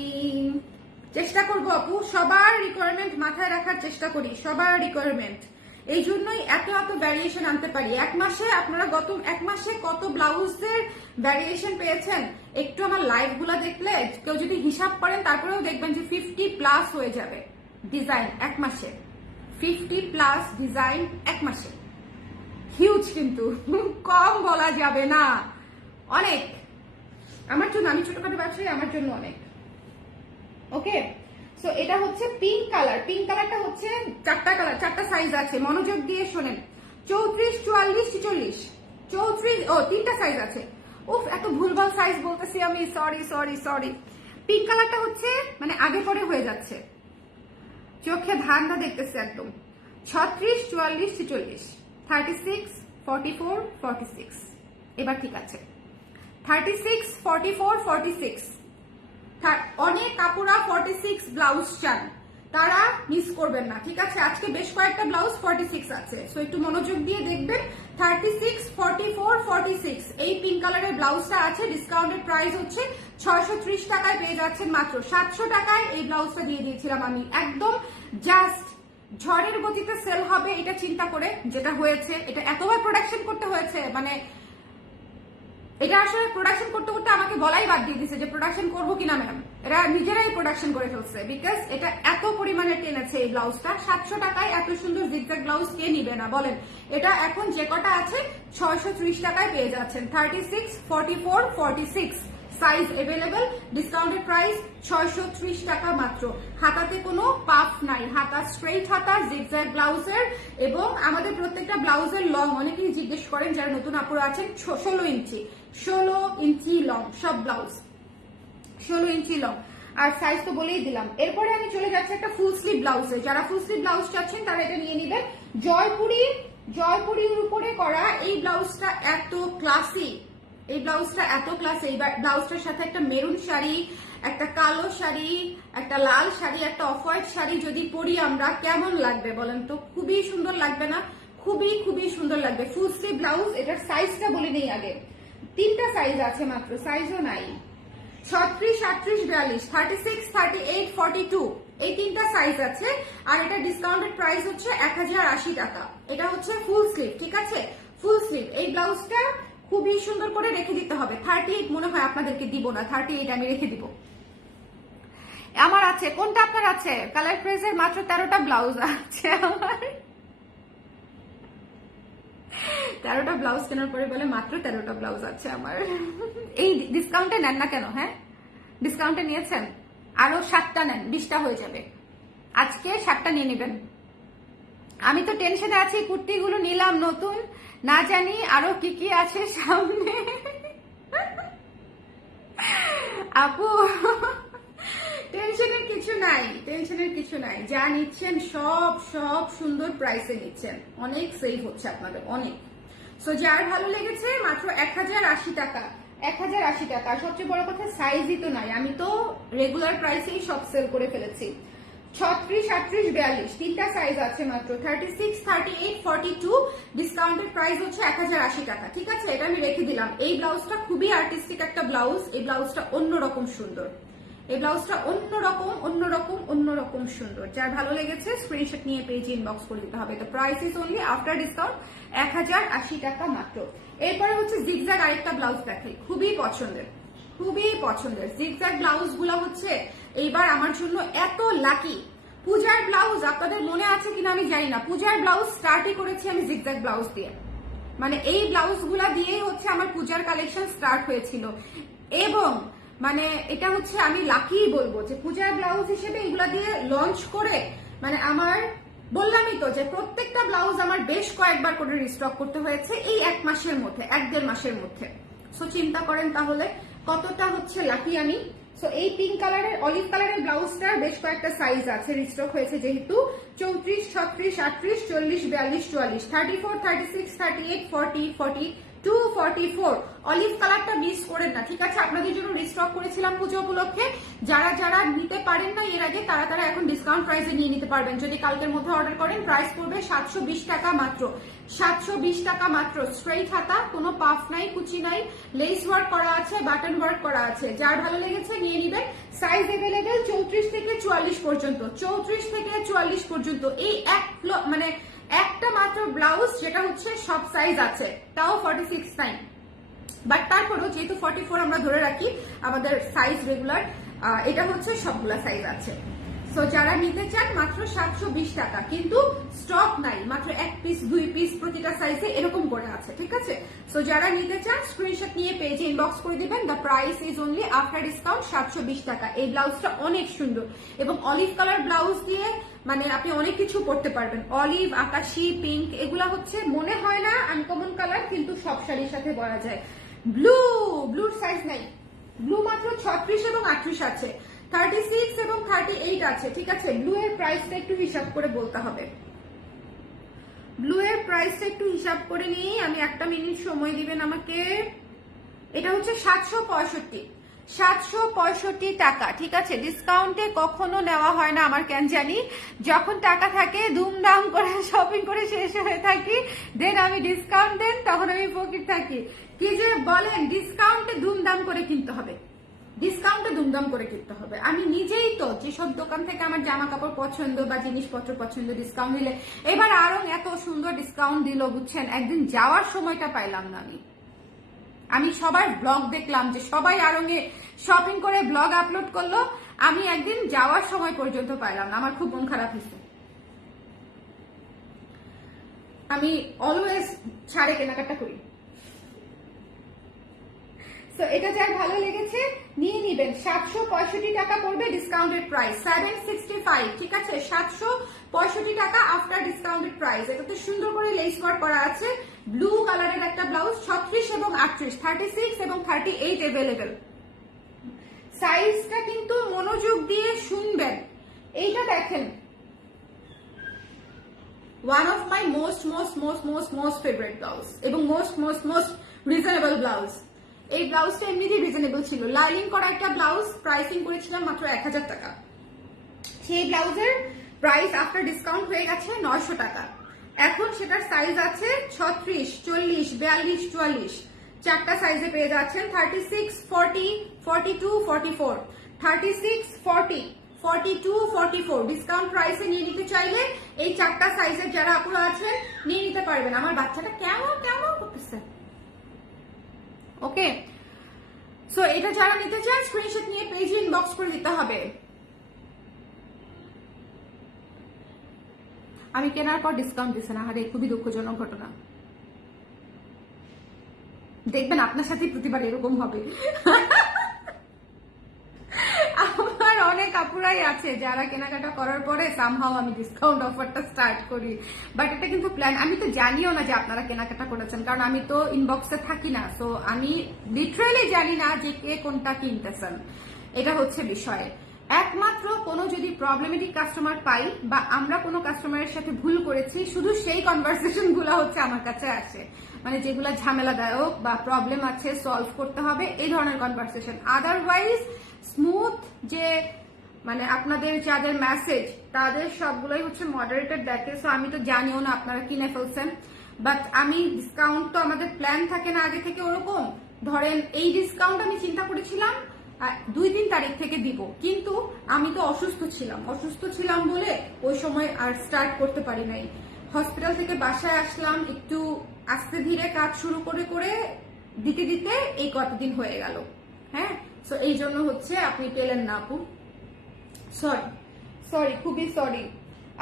চেষ্টা করবো আপু, সবার রিকোয়ারমেন্ট মাথায় রাখার চেষ্টা করি, সবার রিকোয়ারমেন্ট, এই জন্যই এত এত ভ্যারিয়েশন আনতে পারি। এক মাসে আপনারা গত এক মাসে কত ব্লাউজের ভ্যারিয়েশন পেয়েছেন একটু আমার লাইভ গুলা দেখলে, কেউ যদি হিসাব করেন তারপরেও দেখবেন যে 50 প্লাস হয়ে যাবে ডিজাইন এক মাসে, 50 প্লাস ডিজাইন এক মাসে, হিউজ, কিন্তু কম বলা যাবে না, অনেক। আমার জন্য, আমি ছোটখাটো ব্যবসায়ী, আমার জন্য অনেক। ওকে, সো এটা হচ্ছে পিঙ্ক কালার, পিঙ্ক কালারটা হচ্ছে চারটা কালার, চারটা সাইজ আছে, মনোযোগ দিয়ে শোনেন। 34, 44, 46, 34, ও তিনটা সাইজ আছে। উফ, এত ভুলভাল সাইজ বলতেছি আমি, সরি সরি সরি। পিঙ্ক কালারটা হচ্ছে মানে আগে পরে হয়ে যাচ্ছে, চোখে ধান্দা দেখতেছে একদম। 36, 44, 46, 36, 44, 46, এবার ঠিক আছে। 36, 44, 46, অনেক কাপড়া 46 ব্লাউজ চান, তারা মিস করবেন না, ঠিক আছে? আজকে বেশ কয়েকটা ব্লাউজ 46 আছে, সো একটু মনোযোগ দিয়ে দেখবেন। 36, 44, 46 এই পিঙ্ক কালারের ব্লাউজটা আছে, ডিসকাউন্টেড প্রাইস হচ্ছে 630 টাকায় পেয়ে যাচ্ছেন মাত্র 700 টাকায়। এই ব্লাউজটা দিয়ে দিয়েছিলাম আমি একদম জাস্ট ঝড়ের গতিতে সেল হবে এটা চিন্তা করে, যেটা হয়েছে, এটা এতবার প্রোডাকশন করতে হয়েছে, মানে এটা আসলে প্রোডাকশন করতে করতে আমাকে বলাই বাদ দিয়ে দিছে যে প্রোডাকশন করবো কিনা ম্যাম, এরা নিজেরাই প্রোডাকশন করে ফেলছে, বিকজ এটা এত পরিমাণে টেনেছে এই ব্লাউজটা। 700 টাকায় এত সুন্দর জিগজ্যাগ ব্লাউজ কে নিবে না বলেন? এটা এখন যে কটা আছে 630 টাকায় পেয়ে যাচ্ছেন। 36, 44, 46 সাইজ এভেলেবেল, ডিসকাউন্টেড প্রাইস 630 টাকা মাত্র। হাতাতে কোনো পাফ নাই, হাতা স্ট্রেইট হাতা জিগজ্যাগ ব্লাউজের, এবং আমাদের প্রত্যেকটা ব্লাউজের লং অনেকেই জিজ্ঞেস করেন যারা নতুন আপুরা আছেন, 16 ইঞ্চি, 16 ইঞ্চি লং সব ব্লাউজ, 16 ইঞ্চি লং। আর সাইজ তো বলেই দিলাম। এরপরে আমি চলে যাচ্ছি একটা ফুল স্লিভ ব্লাউজে। যারা ফুল স্লিভ ব্লাউজ চাচ্ছেন তারা এটা নিয়ে নেবেন। জয়পুরির উপরে করা এই ব্লাউজটা এত ক্লাসি, এই ব্লাউজটা এত ক্লাসি। এই ব্লাউজটার সাথে একটা মেরুন শাড়ি, একটা কালো শাড়ি, একটা লাল শাড়ি, একটা অফ হোয়াইট শাড়ি যদি পরি আমরা, কেমন লাগবে বলেন তো? খুবই সুন্দর লাগবে না? খুবই খুবই সুন্দর লাগবে। Full sleeve blouse. এটার সাইজটা বলে নেই আগে, 3টা সাইজ আছে মাত্র, সাইজও নাই। 36, 38, 42, 36, 38, 42 এই 3টা সাইজ আছে। আর এটা ডিসকাউন্টেড প্রাইস হচ্ছে 1080 টাকা। এটা হচ্ছে ফুল স্লিভ, ঠিক আছে? Full sleeve. এই ব্লাউজটা খুবই সুন্দর করে রেখে দিতে হবে। 38 মনে হয় আপনাদেরকে দিব না, 38 আমি রেখে দিব। আমার আছে, কোনটা আপনার আছে? কালার প্রাইসের মাত্র 13টা ব্লাউজ আছে আমার। 13টা ব্লাউজ কেনার পরে বলে মাত্র 13টা ব্লাউজ আছে আমার। এই ডিসকাউন্টে নেন না কেন? হ্যাঁ, ডিসকাউন্টে নিয়েছেন, আরো 7টা নেন, 20টা হয়ে যাবে। আজকে 7টা নিয়ে নেবেন। আমি তো টেনশনে আছি, কুর্তিগুলো নিলাম নতুন, না জানি আরো কি কি আছে সামনে। আপু টেনশনের কিছু নাই, টেনশনের কিছু নাই। যা নিচ্ছেন সব সব সুন্দর প্রাইসে নিচ্ছেন, অনেক সেভ হচ্ছে আপনাদের, অনেক। সো যার ভালো লেগেছে মাত্র 1080 টাকা, 1080 টাকা। আর সবচেয়ে বড় কথা সাইজই তো নাই, আমি তো রেগুলার প্রাইসেই সব সেল করে ফেলেছি। 36, 38, 42 3টা সাইজ আছে মাত্র। 36, 38, 42 ডিসকাউন্টেড প্রাইস হচ্ছে 1080 টাকা, ঠিক আছে? এটা আমি রেখে দিলাম। এই ব্লাউজটা খুবই আর্টিস্টিক একটা ব্লাউজ। এই ব্লাউজটা অন্যরকম সুন্দর, এই ব্লাউজটা অন্যরকম সুন্দর। যার ভালো লেগেছে স্ক্রিনশট নিয়ে পেজ ইনবক্স করে দিতে হবে। তো price is only after discount 1080 টাকা মাত্র। এরপরে হচ্ছে জিগজ্যাগ আরেকটা ব্লাউজ দেখাই, খুবই পছন্দের, খুবই পছন্দের। জিগজ্যাগ ব্লাউজ গুলা হচ্ছে এইবার আমার জন্য এত লাকি। পূজার ব্লাউজ আপনাদের মনে আছে কিনা আমি জানি না, পূজার ব্লাউজ স্টার্টই করেছি আমি জিগজ্যাগ ব্লাউজ দিয়ে। মানে এই ব্লাউজ গুলা দিয়েই হচ্ছে আমার পূজার কালেকশন স্টার্ট হয়েছিল, এবং মানে এটা হচ্ছে আমি লাকি বলবো যে পূজার ব্লাউজ হিসেবে এগুলা দিয়ে লঞ্চ করে, মানে আমার বললামই তো যে প্রত্যেকটা ব্লাউজ আমার বেশ কয়েকবার করে রিস্টক করতে হয়েছে এই 1 মাসের মধ্যে, 1-1.5 মাসের মধ্যে। সো চিন্তা করেন তাহলে কতটা হচ্ছে লাকি আমি। সো এই পিঙ্ক কালারের, অলিভ কালারের ব্লাউজটার বেশ কয়েকটা সাইজ আছে, রিস্টক হয়েছে যেহেতু। 34, 36, 38, 40, 42, 44, 34, 36, 38, 40, 42, 44 অলিভ কালারটা মিস করেন না, ঠিক আছে? আপনাদের জন্য রিস্টক করেছিলাম পুজো উপলক্ষে। যারা যারা নিতে পারেন না এর আগে, তারা তারা এখন ডিসকাউন্ট প্রাইসে নিয়ে নিতে পারবেন। যদি কালকের মধ্যে অর্ডার করেন প্রাইস পড়বে 720 টাকা মাত্র, 720 টাকা মাত্র। স্ট্রেইট হাতা, কোনো পাফ নাই, কুচি নাই, লেস ওয়ার্ক করা আছে, বাটন ওয়ার্ক করা আছে। যার ভালো লেগেছে নিয়ে নিবেন। সাইজ এভেলেবেল 34 থেকে 44 পর্যন্ত, 34 থেকে 44 পর্যন্ত। এই মানে একটা মাত্র ব্লাউজ, যেটা হচ্ছে সব সাইজ আছে, তাও 46 নাই। বাট তারপরেও যেহেতু 44 আমরা ধরে রাখি আমাদের সাইজ রেগুলার, এটা হচ্ছে সবগুলা সাইজ আছে। সো যারা নিতে চান মাত্র 720 টাকা, কিন্তু স্টক নাই, মাত্র 1 পিস 2 পিস প্রতিটা সাইজে এরকম করে আছে, ঠিক আছে? সো যারা নিতে চান স্ক্রিনশট নিয়ে পেজে ইনবক্স করে দিবেন। The price is only after discount 720 টাকা। এই ব্লাউজটা অনেক সুন্দর, এবং অলিভ কালার ব্লাউজ দিয়ে মানে আপনি অনেক কিছু করতে পারবেন। অলিভ, আকাশি, পিঙ্ক এগুলা হচ্ছে মনে হয় না আনকমন কালার, কিন্তু সব শাড়ির সাথে পরা যায়। ব্লুর সাইজ নাই, ব্লু মাত্র 36 এবং 38 আছে, 36 এবং 38 আছে, ঠিক আছে? ব্লু এর প্রাইসটা একটু হিসাব করে বলতে হবে। ব্লু এর প্রাইসটা একটু হিসাব করে নিই আমি, 1 মিনিট সময় দিবেন আমাকে। এটা হচ্ছে 765 টাকা, ঠিক আছে? ডিসকাউন্টে কখনো নেওয়া হয় না আমার, কেন জানি। যখন টাকা থাকে ধুমধাম করে শপিং করে শেষ হয়ে থাকি, দেন আমি ডিসকাউন্ট দেন, তখন আমি ফকির থাকি। কি যে বলেন, ডিসকাউন্টে ধুমধাম করে কিনতে হবে, ডিসকাউন্টে ধুমধাম করে কিনতে হবে। আমি নিজেই তো যেসব দোকান থেকে আমার জামা কাপড় পছন্দ বা জিনিসপত্র পছন্দ, ডিসকাউন্ট দিলে, এবার আরো এত সুন্দর ডিসকাউন্ট দিল বুঝছেন, একদিন যাওয়ার সময়টা পাইলাম না আমি। আমি সবার ব্লগ দেখলাম যে সবাই আড়ং-এ শপিং করে ব্লগ আপলোড করলো, আমি একদিন যাওয়ার সময় পর্যন্ত পাইলাম না, আমার খুব মন খারাপ হয়েছে। আমি অলওয়েজ ছাড়ে কেনাকাটা করি। তো এটা যার ভালো লেগেছে নিয়ে নিবেন। 765 টাকা পড়বে ডিসকাউন্টেড প্রাইস, 765, ঠিক আছে? 765 টাকা আফটার ডিসকাউন্টেড প্রাইস। এটাতে সুন্দর করে লেস ওয়ার্ক করা আছে, ব্লু কালারের একটা ব্লাউজ, 36 এবং 38, 36 এবং 38 अवेलेबल। সাইজটা কিন্তু মনোযোগ দিয়ে শুনবেন। এইটা দেখেন, one of my most favourite blouse এবং মোস্ট রিজনেবল ব্লাউজ। এই ব্লাউজটা এমনিতেই রিজনেবল ছিল, লাইনিং করা একটা ব্লাউজ, প্রাইসিং করেছিলাম মাত্র 1000 টাকা। সেই ব্লাউজের প্রাইস আফটার ডিসকাউন্ট হয়ে গেছে 900 টাকা। এখন সেটার সাইজ আছে 36, 40, 42, 44, চারটা সাইজে পেয়ে যাচ্ছেন। 36, 40, 42, 44, 36, 40, 42, 44 ডিসকাউন্ট প্রাইসে নিয়ে নিতে চাইলে এই চারটা সাইজের যারা আপুরা আছেন নিয়ে নিতে পারবেন। আমার বাচ্চাটা কেমন করতেছে, ওকে? সো এটা যারা নিতে চান স্ক্রিনশট নিয়ে পেজে ইনবক্স করে দিতে হবে। আমি কেনার পর ডিসকাউন্ট দিছে না, আরে খুবই দুঃখজনক ঘটনা। দেখবেন আপনার সাথে প্রতিবার এরকম হবে। আমার অনেক আপুরাই আছে যারা কেনাকাটা করার পরে সামহাও আমি ডিসকাউন্ট অফারটা স্টার্ট করি, বাট এটা কিন্তু প্ল্যান। আমি তো জানিও না যে আপনারা কেনাকাটা করেছেন, কারণ আমি তো ইনবক্সে থাকি না, সো আমি লিটারালি জানি না যে কে কোনটা কিনতেছেন। এটা হচ্ছে বিষয়। একমাত্র কোনো যদি প্রবলেমেটিক কাস্টমার পাই বা আমরা কোনো কাস্টমারের সাথে ভুল করেছি, শুধু সেই কনভারসেশন গুলা হচ্ছে আমার কাছে আসে, মানে যেগুলা ঝামেলাদায়ক বা প্রবলেম আছে সলভ করতে হবে, এই ধরনের কনভারসেশন। আদারওয়াইজ স্মুথ যে মানে আপনাদের যাদের মেসেজ তাদের সবগুলোই হচ্ছে মডারেটেড দেখে। সো আমি তো জানিও না আপনারা কিনে ফেলছেন, বাট আমি ডিসকাউন্ট তো আমাদের প্ল্যান থাকে না আগে থেকে ওরকম। ধরেন এই ডিসকাউন্ট আমি চিন্তা করেছিলাম 2-3 তারিখ থেকে দিব, কিন্তু আমি তো অসুস্থ ছিলাম বলে ওই সময় আর স্টার্ট করতে পারি নাই। হসপিটাল থেকে বাসায় আসলাম, একটু আস্তে ধীরে কাজ শুরু করে দিতে এই কতদিন হয়ে গেল। হ্যাঁ, সো এই জন্য হচ্ছে আপনি পেলেন না আপু, সরি খুবই সরি।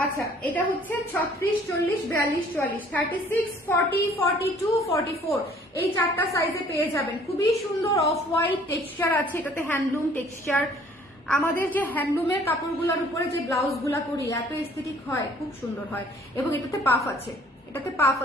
আচ্ছা, এটা হচ্ছে 36, 40, 42, 44, 36, 40, 42, 44 এই চারটা সাইজে পেয়ে যাবেন। খুবই সুন্দর অফ হোয়াইট টেক্সচার আছে, এটাতে হ্যান্ডলুম টেক্সচার। আমাদের যে হ্যান্ডলুমের কাপড়গুলোর উপরে যে ব্লাউজ গুলা করি এত এস্থেটিক হয়, খুব সুন্দর হয়। এবং এটাতে পাফ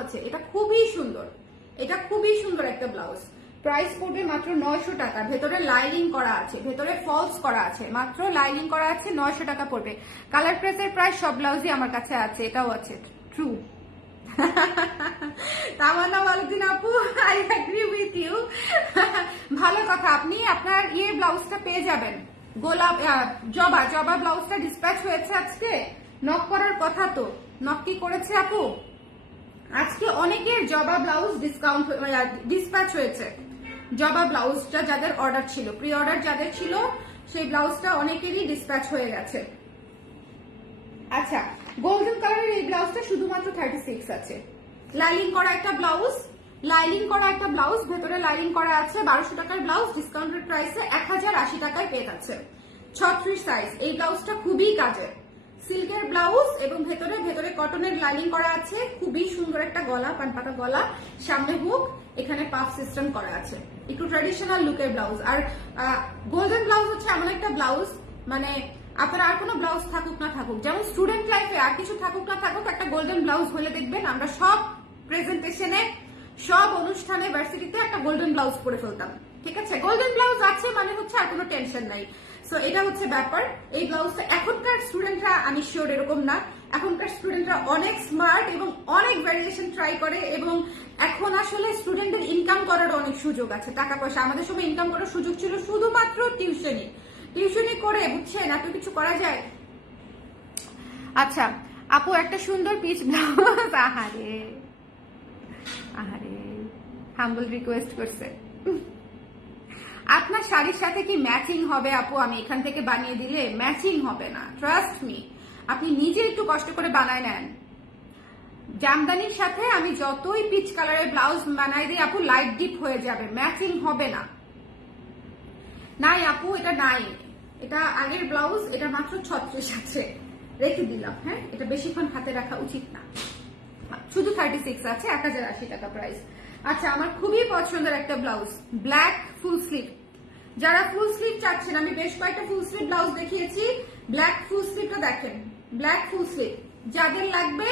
আছে, এটা খুবই সুন্দর একটা ব্লাউজ। প্রাইস পড়বে মাত্র 900 টাকা। ভেতরে লাইনিং করা আছে, ভেতরে ফলস করা আছে, মাত্র লাইনিং করা আছে, 900 টাকা পড়বে। কালার প্রেসের প্রাইস সব ব্লাউজই আমার কাছে আছে, এটাও আছে, ট্রু। তামান্না মালুদ্দিন আপু, আই এগ্রি উইথ ইউ। ভালো কথা, আপনি আপনার ব্লাউজটা পেয়ে যাবেন। গোলাপ জবা ব্লাউজটা ডিসপ্যাচ হয়েছে আজকে, নক করার কথা তো, নক কি করেছে আপু? আজকে অনেকের জবা ব্লাউজ ডিসপ্যাচ হয়েছে। জবা ব্লাউজটা যাদের অর্ডার ছিল, প্রি অর্ডার যাদের ছিল, সেই ব্লাউজটা অনেকেরই ডিসপ্যাচ হয়ে গেছে। আচ্ছা, গোল্ডেন কালারের এই ব্লাউজটা শুধুমাত্র 36 আছে। লাইনিং করা একটা ব্লাউজ, ভেতরে লাইনিং করা আছে। 1200 টাকার ব্লাউজ ডিসকাউন্টেড প্রাইসে 1080 টাকায় পেয়ে যাচ্ছে। 36 সাইজ। এই ব্লাউজটা খুবই কাজের, সিল্কের ব্লাউজ এবং ভেতরে কটনের লাইনিং করা আছে। খুবই সুন্দর একটা গলা, পানপাতা গলা, সামনে হুক, এখানে পাফ সিস্টেম করা আছে। একটু ট্র্যাডিশনাল লুকের ব্লাউজ। আর গোল্ডেন ব্লাউজ হচ্ছে এমন একটা ব্লাউজ, মানে আপনার আর কোনো ব্লাউজ থাকুক না থাকুক, যেমন স্টুডেন্ট লাইফে আর কিছু থাকুক না থাকুক, একটা গোল্ডেন ব্লাউজ হলে দেখবেন আমরা সব প্রেজেন্টেশনে, সব অনুষ্ঠানে, ভার্সিটিতে একটা গোল্ডেন ব্লাউজ পরে ফেলতাম। ঠিক আছে, গোল্ডেন ব্লাউজ আছে মানে হচ্ছে আর কোনো টেনশন নাই। সো এটা হচ্ছে ব্যাপার। এই ব্লাউজটা এখনকার স্টুডেন্টরা, আমি শিওর এরকম না, এখনকার স্টুডেন্টরা অনেক স্মার্ট এবং অনেক ভ্যারিয়েশন ট্রাই করে। এবং এখন আসলে স্টুডেন্টদের ইনকাম করার অনেক সুযোগ আছে, টাকা পয়সা। আমাদের সময় ইনকাম করার সুযোগ ছিল শুধুমাত্র টিউশনি করে, বুঝছেন, এত কিছু করা যায়। আচ্ছা আপু, একটা সুন্দর পিচ ব্লাউজ, আহারে হাম্বল রিকোয়েস্ট করছে। আপনার শাড়ির সাথে কি ম্যাচিং হবে আপু? আমি এখান থেকে বানিয়ে দিলে ম্যাচিং হবে না, ট্রাস্ট মি। আপনি নিজে একটু কষ্ট করে বানায় নেন। জামদানির সাথে আমি যতই পিচ কালারের ব্লাউজ বানাই দিই আপু, লাইট ডিপ হয়ে যাবে, ম্যাচিং হবে না। নাই আপু, এটা নাই, এটা আগের ব্লাউজ, এটা মাত্র 36 আছে, রেখে দিলাম। হ্যাঁ, এটা বেশিক্ষণ হাতে রাখা উচিত না, শুধু 36 আছে, 1080 টাকা প্রাইস। আচ্ছা, আমার খুবই পছন্দের একটা ব্লাউজ, ব্ল্যাক ফুল স্লিভ। যারা ফুল স্লিভ চাচ্ছেন, আমি বেশ কয়েকটা ফুল স্লিভ ব্লাউজ দেখিয়েছি, ব্ল্যাক ফুল স্লিভটা দেখেন, ব্ল্যাক ফুল স্লিভ। যাদের লাগবে,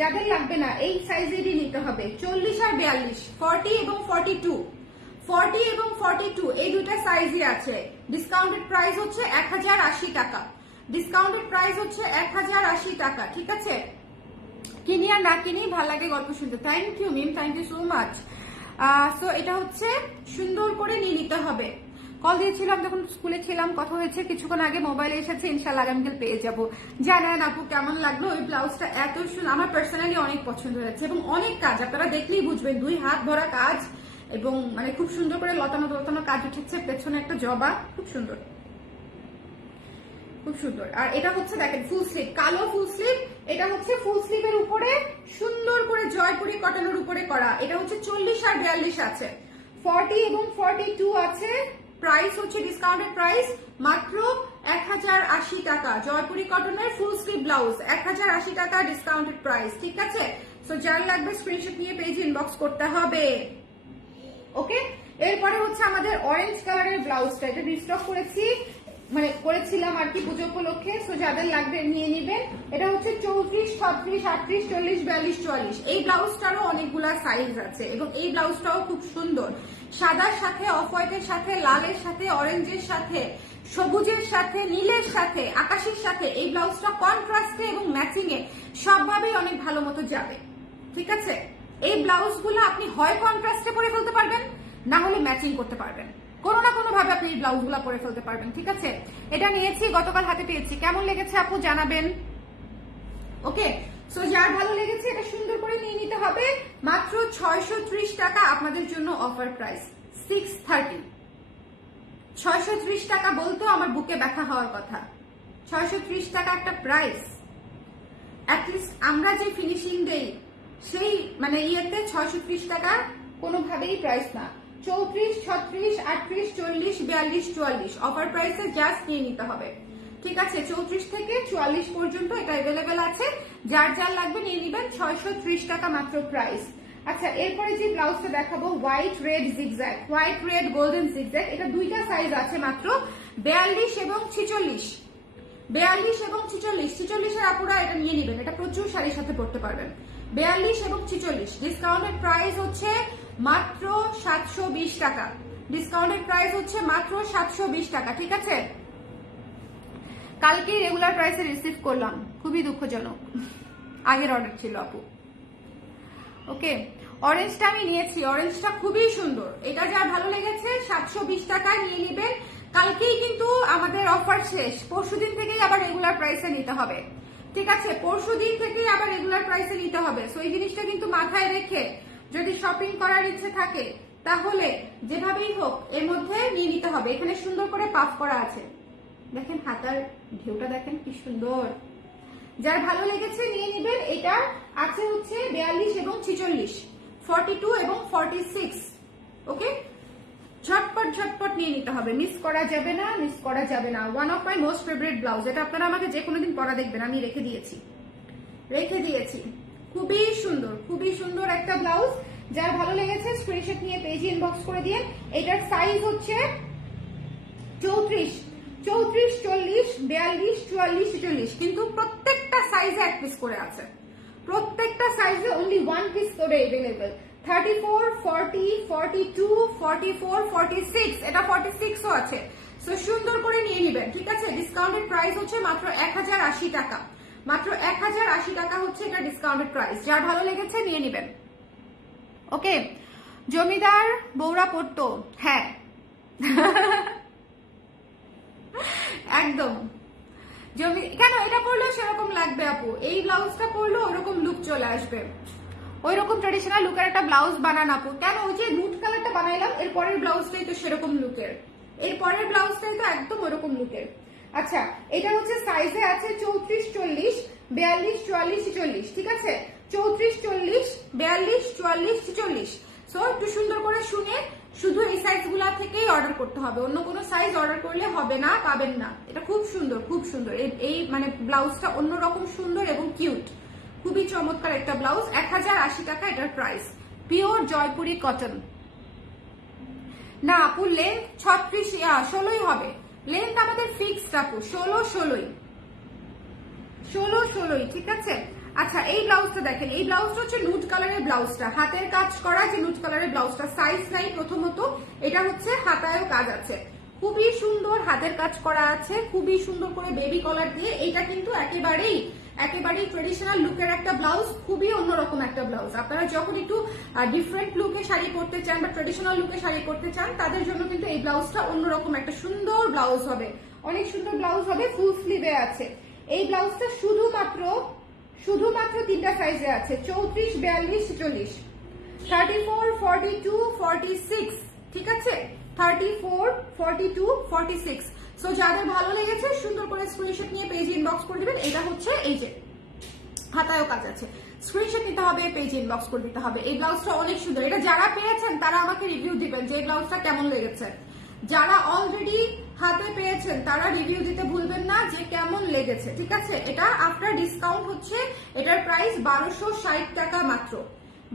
যাদের লাগবে না এই সাইজেরই নিতে হবে, 40 আর 42, 40 এবং 42, 40 এবং 42 এই দুইটা সাইজই আছে। ডিসকাউন্টেড প্রাইস হচ্ছে 1080 টাকা, ডিসকাউন্টেড প্রাইস হচ্ছে 1080 টাকা। ঠিক আছে, কিনি আর না কিনি, ভালো লাগে গল্প শুনতে। Thank you Mim, thank you so much. So এটা হচ্ছে সুন্দর করে নিয়ে নিতে হবে। কল দিয়েছিলাম যখন স্কুলে ছিলাম, কথা হয়েছে কিছুক্ষণ আগে, মোবাইলে এসেছে, ইনশাল্লাহ আগামীকাল পেয়ে যাবো। জানেন আপু কেমন লাগলো ওই ব্লাউজটা, এত সুন্দর, আমার পার্সোনালি অনেক পছন্দ হয়েছে এবং অনেক কাজ, আপনারা দেখলেই বুঝবেন, 2 হাত ভরা কাজ এবং মানে খুব সুন্দর করে লতানো লতানো কাজ উঠেছে, পেছনে একটা জবা, খুব সুন্দর, খুব সুন্দর। আর এটা হচ্ছে দেখেন ফুল স্লিভ, কালো ফুল স্লিভ, এটা হচ্ছে ফুল স্লিভের উপরে সুন্দর করে জয়পুরি কটনের উপরে করা। এটা হচ্ছে 40 আর 42 আছে, 40 এবং 42 আছে। প্রাইস হচ্ছে ডিসকাউন্টেড প্রাইস মাত্র 1080 টাকা, জয়পুরি কটনের ফুল স্লিভ ব্লাউজ 1080 টাকা ডিসকাউন্টেড প্রাইস। ঠিক আছে, সো যার লাগবে স্ক্রিনশট নিয়ে পেজ ইনবক্স করতে হবে। ওকে, এরপরে হচ্ছে আমাদের অরেঞ্জ কালারের ব্লাউজটা, এটা রিস্টক করেছি, মানে করেছিলাম আর কি পুজো উপলক্ষে। সো যাদের লাগবে নিয়ে নিবেন। এটা হচ্ছে 34, 36, 38, 40, 42, 44। এই ব্লাউজটারও অনেকগুলা সাইজ আছে এবং এই ব্লাউজটাও খুব সুন্দর, সাদার সাথে, অফ হোয়াইটের সাথে, লালের সাথে, অরেঞ্জের সাথে, সবুজের সাথে, নীলের সাথে, আকাশের সাথে এই ব্লাউজটা কন্ট্রাস্টে এবং ম্যাচিং এ সবভাবেই অনেক ভালো মতো যাবে। ঠিক আছে, এই ব্লাউজগুলো আপনি হয় কন্ট্রাস্টে পরে ফেলতে পারবেন, না হলে ম্যাচিং করতে পারবেন, কোনো না কোনো ভাবে আপনি এই ব্লাউজগুলো পরে ফেলতে পারবেন। ঠিক আছে, এটা নিয়েছি, গতকাল হাতে পেয়েছি, কেমন লেগেছে আপু জানাবেন। ওকে, সো যার ভালো লেগেছে এটা সুন্দর করে নিয়ে নিতে হবে। মাত্র 630 টাকা আপনাদের জন্য অফার প্রাইস, 630, 630 টাকা বলতেও আমার বুকে ব্যথা হওয়ার কথা। 630 টাকা একটা প্রাইস, অ্যাটলিস্ট আমরা যে ফিনিশিং দেই সেই মানে ইয়েতে 630 টাকা কোনোভাবেই প্রাইস না। 34, 36, 38, 40, 42, 44 অফার প্রাইসে জাস্ট নিয়ে নিতে হবে। ঠিক আছে, 34 থেকে 44 পর্যন্ত এটা অ্যাভেলেবেল আছে, যার যার লাগবে নিয়ে নিবেন, 630 টাকা মাত্র প্রাইস। আচ্ছা, এরপরে যে ব্লাউজটা দেখাবো, white red zigzag, white red golden zigzag, এটা দুইটা সাইজ আছে মাত্র, 42 এবং 46, 42 এবং 46, 46 এর আপুরা এটা নিয়ে নিবেন, এটা প্রচুর শাড়ির সাথে পরতে পারবেন। 42 এবং 46 ডিসকাউন্টেড প্রাইস হচ্ছে মাত্র 720 টাকা, ডিসকাউন্টেড প্রাইস হচ্ছে মাত্র 720 টাকা। ঠিক আছে, কালকে রেগুলার প্রাইসে রিসিভ করলাম, খুবই দুঃখজনক, আগের অর্ডার ছিল আপু। ওকে, অরেঞ্জটা আমি নিয়েছি, অরেঞ্জটা খুবই সুন্দর, এটা যার ভালো লেগেছে 720 টাকায় নিয়ে নিবেন। কালকেই কিন্তু আমাদের অফার শেষ, পরশুদিন থেকেই আবার রেগুলার প্রাইসে নিতে হবে। ঠিক আছে, পরশুদিন থেকেই আবার রেগুলার প্রাইসে নিতে হবে। সো এই জিনিসটা কিন্তু মাথায় রেখে যদি শপিং করার ইচ্ছে থাকে তাহলে যেভাবেই হোক এর মধ্যে নিয়ে নিতে হবে। এখানে সুন্দর করে পাফ করা আছে, দেখেন হাতার ঢেউটা দেখেন কি সুন্দর, যার ভালো লেগেছে নিয়ে নিবেন। এটা আছে হচ্ছে 42 এবং 46, 42 এবং 46। ওকে, ঝটপট ঝটপট নিয়ে নিতে হবে, মিস করা যাবে না, মিস করা যাবে না। One of my most favourite blouse, এটা আপনারা আমাকে যে কোনো দিন পরা দেখবেন, আমি রেখে দিয়েছি, রেখে দিয়েছি, খুবই সুন্দর, খুবই সুন্দর একটা ব্লাউজ। যার ভালো লেগেছে স্ক্রিনশট নিয়ে পেজে ইনবক্স করে দিন। এটার সাইজ হচ্ছে 34, 34, 40, 42, 44, 46, কিন্তু প্রত্যেকটা সাইজে এক পিস করে আছে, প্রত্যেকটা সাইজে অনলি ওয়ান পিস করে अवेलेबल। 34, 40, 42, 44, 46, এটা 46 ও আছে। সো সুন্দর করে নিয়ে নেবেন। ঠিক আছে, ডিসকাউন্টেড প্রাইস হচ্ছে মাত্র 1080 টাকা, মাত্র 1080 টাকা হচ্ছে এটা ডিসকাউন্টেড প্রাইস। যার ভালো লেগেছে নিয়ে নেবেন। ওকে, জমিদার বৌরা পড়তো, হ্যাঁ একদম জমি, কেন এটা পরলেও সেরকম লাগবে আপু, এই ব্লাউজটা পরলেও ওরকম লুক চলে আসবে, ওই রকম ট্রেডিশনাল লুকের একটা ব্লাউজ বানান আপু। কেন, ওই যে নুট কালারটা বানাইলাম, এর পরের ব্লাউজটাই তো সেরকম লুকের, এর পরের ব্লাউজটাই তো একদম ওরকম লুকের। আচ্ছা, এটা হচ্ছে সাইজে আছে 34, 40, 42, 44, 46। ঠিক আছে, 34, 40, 42, 44, 46। সো একটু সুন্দর করে শুনে শুধু এই সাইজগুলা থেকেই অর্ডার করতে হবে, অন্য কোনো সাইজ অর্ডার করলে হবে না, পাবেন না। এটা খুব সুন্দর, খুব সুন্দর। এই মানে ব্লাউজটা অন্যরকম সুন্দর এবং কিউট, খুবই চমৎকার একটা ব্লাউজ। 1080 টাকা এটার প্রাইস। Pure Jaipuri cotton. না আপু, লেন্থ 36, 16ই হবে। লেন্থ আমাদের ফিক্সড আপু, 16, ঠিক আছে। আচ্ছা, এই ব্লাউজটা দেখেন, এই ব্লাউজটা হচ্ছে নুড কালারের ব্লাউজটা, হাতের কাজ করা যে নুড কালারের ব্লাউজটা, সাইজ নাই প্রথমত, এটা হচ্ছে হাতায়ও কাজ আছে, খুবই সুন্দর হাতের কাজ করা আছে, খুবই সুন্দর করে বেবি কলার দিয়ে। এটা কিন্তু একেবারেই ট্রেডিশনাল লুকের একটা ব্লাউজ, খুবই অন্যরকম একটা ব্লাউজ। আপনারা যখন একটু ডিফারেন্ট লুকে শাড়ি পরতে চান বা ট্রেডিশনাল লুকে শাড়ি পরতে চান, তাদের জন্য কিন্তু এই ব্লাউজটা অন্যরকম একটা সুন্দর ব্লাউজ হবে, অনেক সুন্দর ব্লাউজ হবে, ফুল স্লিভে আছে। এই ব্লাউজটা শুধুমাত্র তিনটা সাইজে আছে, 34, 42, 46, 34, 42, 46, ঠিক আছে, 34, 42, 46। সো যাদের ভালো লেগেছে সুন্দর করে স্ক্রিনশট নিয়ে পেজ ইনবক্স করে দিবেন। এটা হচ্ছে এই যে হাতায়ও কাজ আছে, স্ক্রিনশট নিতে হবে, পেজ ইনবক্স করে দিতে হবে। এই ব্লাউজটা অনেক সুন্দর, এটা যারা পেয়েছেন তারা আমাকে রিভিউ দিবেন যে এই ব্লাউজটা কেমন লেগেছে। যারা অলরেডি হাতে পেয়েছেন তারা রিভিউ দিতে ভুলবেন না যে কেমন লেগেছে, ঠিক আছে। এটা আফটার ডিসকাউন্ট হচ্ছে এটার প্রাইস 1260 টাকা মাত্র,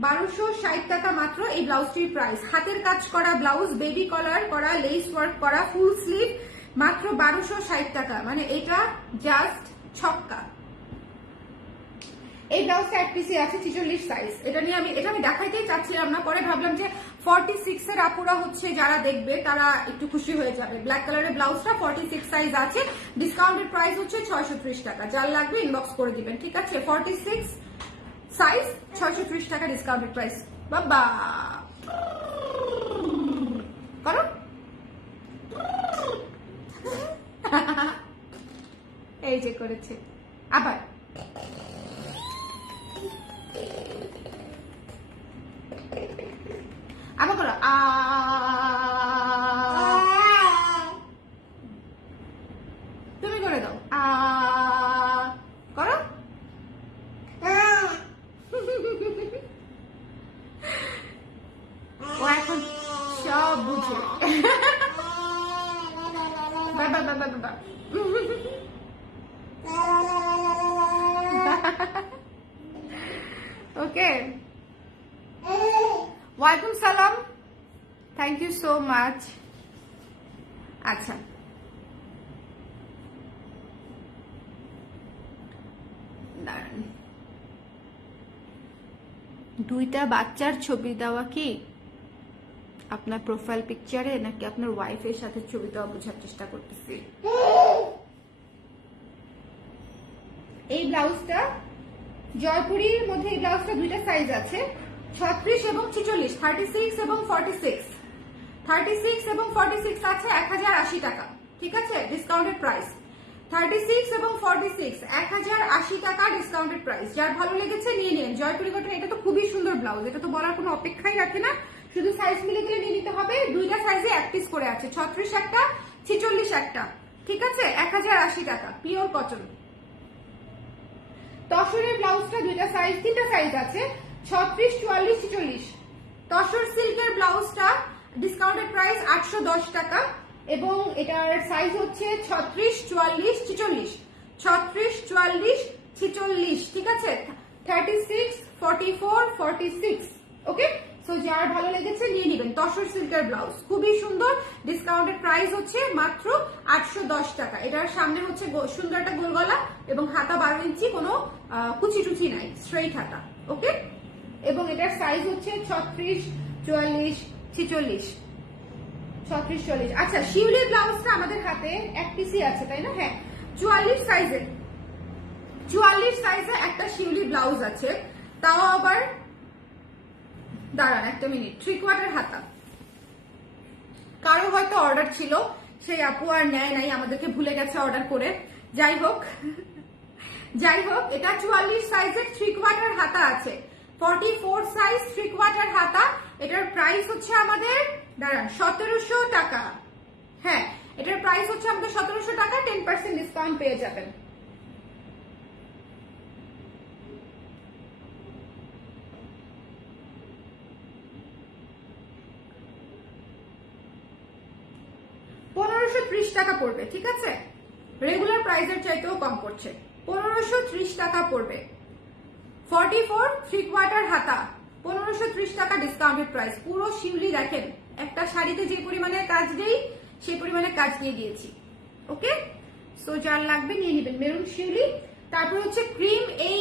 1260 টাকা মাত্র এই ব্লাউজটির প্রাইস। হাতের কাজ করা ব্লাউজ, বেবি কলার করা, লেস ওয়ার্ক করা, ফুল স্লিভ, মাত্র 1260 টাকা, মানে এটা জাস্ট ছক্কা। এই ব্লাউজটা এক পিসি আছে, 46 সাইজ। এটা আমি দেখাইতেই চাচ্ছিলাম না, পরে ভাবলাম যে 46 এর আপুরা হচ্ছে যারা দেখবে তারা একটু খুশি হয়ে যাবে। ব্ল্যাক কালারের ব্লাউজটা 46 সাইজ আছে, ডিসকাউন্টেড প্রাইস হচ্ছে 630 টাকা। যার লাগবে ইনবক্স করে দিবেন, ঠিক আছে। 46 সাইজ, 630 টাকা ডিসকাউন্টেড প্রাইস। বাবা করো এই যে করেছে, আবার আবার করো, তুমি করে দাও, করো। ও এখন সব বুঝে। বাবা বাবা বাবা ওকে, ওয়ালাইকুম সালাম, থ্যাংক ইউ সো মাচ। আচ্ছা, দাঁড়ান, দুইটা বাচ্চার ছবি দেওয়া কি আপনার প্রোফাইল পিকচারে নাকি আপনার ওয়াইফের সাথে ছবি দেওয়া বোঝার চেষ্টা করতেছি। এই ব্লাউজটা জয়পুরীর মধ্যে, এই ব্লাউজটা দুইটা সাইজ আছে, 36 এবং 46, 36 এবং 46, 36 এবং 46 আছে 1080 টাকা, ঠিক আছে, ডিসকাউন্টেড প্রাইস। 36 এবং 46 1080 টাকা ডিসকাউন্টেড প্রাইস। যার ভালো লেগেছে নিয়ে নিন। জয়পুরি কটন, এটা তো খুবই সুন্দর ব্লাউজ, এটা তো বলার কোনো অপেক্ষাই রাখে না, শুধু সাইজ মিলে গেলে নিয়ে নিতে হবে। দুইটা সাইজে এক পিস করে আছে, 36 একটা, 46 একটা, ঠিক আছে, 1080 টাকা, পিওর কটন। তসরের ব্লাউজটা দুইটা সাইজ, তিনটা সাইজ আছে, 36, 44, 46। তসর সিল্কের ব্লাউজটা ডিসকাউন্টেড প্রাইস 810 টাকা এবং এটার সাইজ হচ্ছে 36, 44, 46, 36, 44, 46, ঠিক আছে, 36, 44, 46, ওকে। সো যার ভালো লেগেছে নিয়ে নেবেন। তসর সিল্কের ব্লাউজ খুবই সুন্দর, ডিসকাউন্টেড প্রাইস হচ্ছে মাত্র 810 টাকা। এটার সামনে হচ্ছে সুন্দর একটা গোল গলা এবং হাতা 12 ইঞ্চি, কোনো কুচি টুচি নাই, স্ট্রেইট হাতা, ওকে। এবং এটার সাইজ হচ্ছে 36, 44, 46, 36, 40। আচ্ছা, শিউলির ব্লাউজটা আমাদের হাতে এক পিসি আছে, তাই না? হ্যাঁ, 44 সাইজে একটা শিউলি ব্লাউজ আছে, তাও আবার দাঁড়ান একটা মিনিট, 3/4 হাতা। কারো হয়তো অর্ডার ছিল, সেই আপু আর নেয় নাই, আমাদেরকে ভুলে গেছে অর্ডার করে। যাই হোক, এটা 44 সাইজের 3/4 হাতা আছে, 44 সাইজ 3/4 হাতা। এটার প্রাইস হচ্ছে আমাদের, দাঁড়ান, 1700 টাকা। হ্যাঁ, এটার প্রাইস হচ্ছে আমাদের 1700 টাকা, 10% ডিসকাউন্ট পেয়ে যাবেন। 1530 টাকা পড়বে, ঠিক আছে? রেগুলার প্রাইসের চাইতেও কম পড়ছে, 1530 টাকা পড়বে। 44 3/4 হাতা, 1530 টাকা ডিসকাউন্টেড প্রাইস। পুরো শিউলি দেখেন, একটা শাড়িতে যে পরিমাণে কাজ দেই সেই পরিমাণে কাজ দিয়ে দিয়েছি। ওকে, সো যার লাগবে নিয়ে নেবেন, মেরুন শিউলি। তারপর হচ্ছে ক্রিম, এই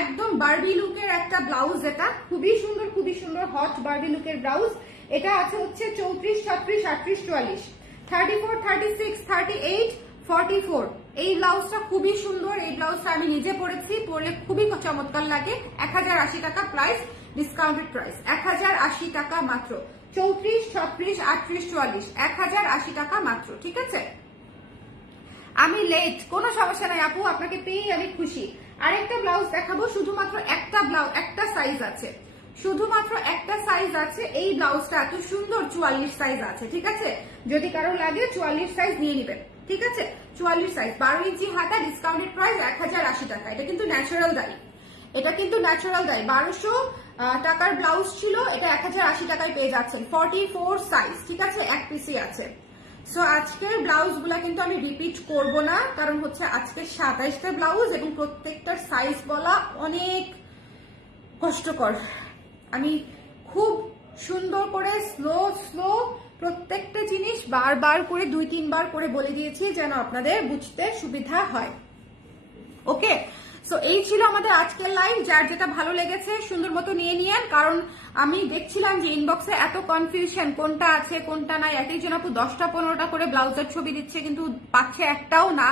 একদম বারবি লুকের একটা ব্লাউজ, এটা খুবই সুন্দর, খুবই সুন্দর হট বারবি লুকের ব্লাউজ। এটা আছে হচ্ছে 34, 36, 38, 44, 34, 36, 38, 44। এই ব্লাউজটা খুবই সুন্দর, এই ব্লাউজটা আমি নিজে পরেছি, পরলে খুবই চমৎকার লাগে। 1080 টাকা প্রাইস, ডিসকাউন্টেড প্রাইস 1080 টাকা মাত্র। 34, 36, 38, 44, 1080 টাকা মাত্র, ঠিক আছে? আমি লেট, কোনো সমস্যা নাই আপু, আপনাকে পেয়ে আমি খুশি। আরেকটা ব্লাউজ দেখাবো, শুধুমাত্র একটা ব্লাউজ, একটা সাইজ আছে, শুধুমাত্র একটা সাইজ আছে। এই ব্লাউজটা এত সুন্দর, 44 সাইজ আছে, ঠিক আছে? যদি কারো লাগে 44 সাইজ নিয়ে নেবেন, ঠিক আছে? 44 সাইজ, 12 ইঞ্চি হাতা, ডিসকাউন্টেড প্রাইস 1080 টাকা। এটা কিন্তু ন্যাচারাল ডাই, এটা কিন্তু ন্যাচারাল ডাই। 1200 টাকার ব্লাউজ ছিল, এটা 1080 টাকায় পেয়ে যাচ্ছেন। 44 সাইজ, ঠিক আছে? এক পিসি আছে। সো আজকের ব্লাউজ গুলা কিন্তু আমি রিপিট করব না, কারণ হচ্ছে আজকে 27টা ব্লাউজ এবং প্রত্যেকটার সাইজ বলা অনেক কষ্টকর। আমি খুব সুন্দর করে স্লো স্লো প্রত্যেকটা জিনিস বারবার করে 2-3 বার করে বলে দিয়েছি, যেন আপনাদের বুঝতে সুবিধা হয়। ওকে, সো এই ছিল আমাদের আজকের লাইভ। যার যেটা ভালো লেগেছে সুন্দর মতো নিয়ে নিয়েন, কারণ আমি দেখছিলাম যে ইনবক্সে এত কনফিউশন, কোনটা আছে কোনটা নাই। এক একজন আপু 10টা-15টা করে ব্লাউজের ছবি দিচ্ছে, কিন্তু পাচ্ছে একটাও না।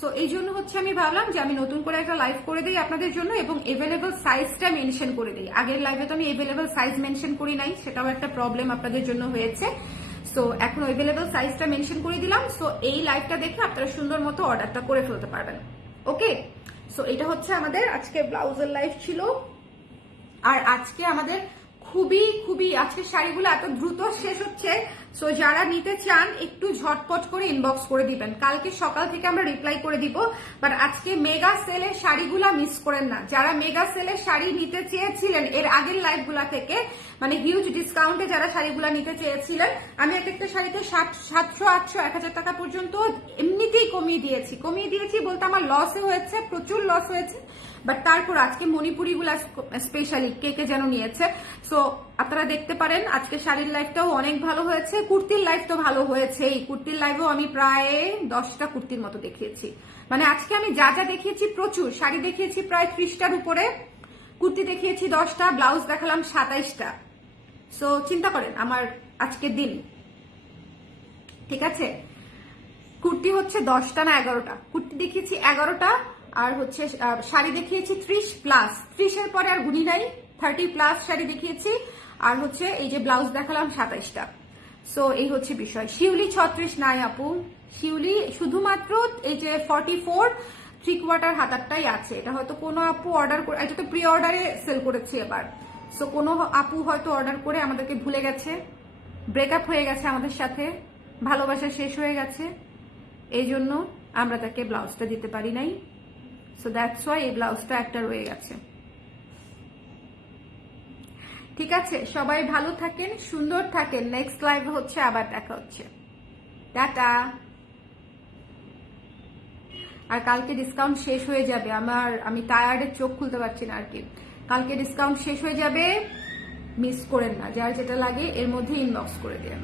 সো এই জন্য হচ্ছে আমি ভাবলাম যে আমি নতুন করে একটা লাইভ করে দিই আপনাদের জন্য, এবং এভেলেবল সাইজটা মেনশন করে দিই। আগের লাইভে তো আমি এভেলেবল সাইজ মেনশন করি নাই, সেটাও একটা প্রবলেম আপনাদের জন্য হয়েছে। সো এখন এভেলেবল সাইজটা মেনশন করে দিলাম। সো এই লাইভটা দেখে আপনারা সুন্দর মতো অর্ডারটা করে ফেলতে পারবেন। ওকে, সো এটা হচ্ছে আমাদের আজকে ব্লাউজের লাইভ ছিল। আর আজকে আমাদের খুবই খুবই আজকে শাড়িগুলো এত দ্রুত শেষ হচ্ছে, সো যারা নিতে চান একটু ঝটপট করে ইনবক্স করে দিবেন। কালকে সকাল থেকে আমরা রিপ্লাই করে দিব, বাট আজকে মেগা সেলের শাড়িগুলা মিস করেন না। যারা মেগা সেলের শাড়ি নিতে চেয়েছিলেন এর আগের লাইভগুলা থেকে, মানে হিউজ ডিসকাউন্টে যারা শাড়িগুলা নিতে চেয়েছিলেন, আমি এক একটা শাড়িতে 700, 800, 1000 টাকা পর্যন্ত এমনিতেই কমিয়ে দিয়েছি বলতে আমার লসে হয়েছে, প্রচুর লস হয়েছে। বাট তারপর আজকে মণিপুরি গুলা স্পেশালি কে যেন নিয়েছে। সো আপনারা দেখতে পারেন আজকে শাড়ির লাইফটাও অনেক ভালো হয়েছে, কুর্তির লাইফ তো ভালো হয়েছে। এই কুর্তির লাইভেও আমি প্রায় 10টা কুর্তির মতো দেখিয়েছি। মানে আজকে আমি যা যা দেখিয়েছি, প্রচুর শাড়ি দেখিয়েছি প্রায় 30টার উপরে, কুর্তি দেখিয়েছি 10টা, ব্লাউজ দেখালাম 27টা। সো চিন্তা করেন আমার আজকের দিন, ঠিক আছে? কুর্তি হচ্ছে 10টা না 11টা, কুর্তি দেখিয়েছি 11টা, আর হচ্ছে শাড়ি দেখিয়েছি 30+, 30-এর পরে আর গুনি নাই, 30+ শাড়ি দেখিয়েছি। আর হচ্ছে এই যে ব্লাউজ দেখালাম 27টা। সো এই হচ্ছে বিষয়। শিউলি 36 নাই আপু, শিউলি শুধুমাত্র এই যে 44 3/4 হাতারটাই আছে। এটা হয়তো কোনো আপু অর্ডার করে, এটা তো প্রি অর্ডারে সেল করেছি এবার। সো কোনো আপু হয়তো অর্ডার করে আমাদেরকে ভুলে গেছে, ব্রেকআপ হয়ে গেছে আমাদের সাথে, ভালোবাসা শেষ হয়ে গেছে, এই জন্য আমরা তাকে ব্লাউজটা দিতে পারি নাই। সো দ্যাটস ওয়াই এই ব্লাউজটা একটা রয়ে গেছে। ঠিক আছে, সবাই ভালো থাকেন, সুন্দর থাকেন। নেক্সট লাইভে হচ্ছে আবার দেখা হচ্ছে, টাটা। আর কালকে ডিসকাউন্ট শেষ হয়ে যাবে, আমি টায়ার্ডের চোখ খুলতে পারছি না আর কি। কালকে ডিসকাউন্ট শেষ হয়ে যাবে, মিস করেন না। যার যেটা লাগে এর মধ্যে ইনবক্স করে দেন।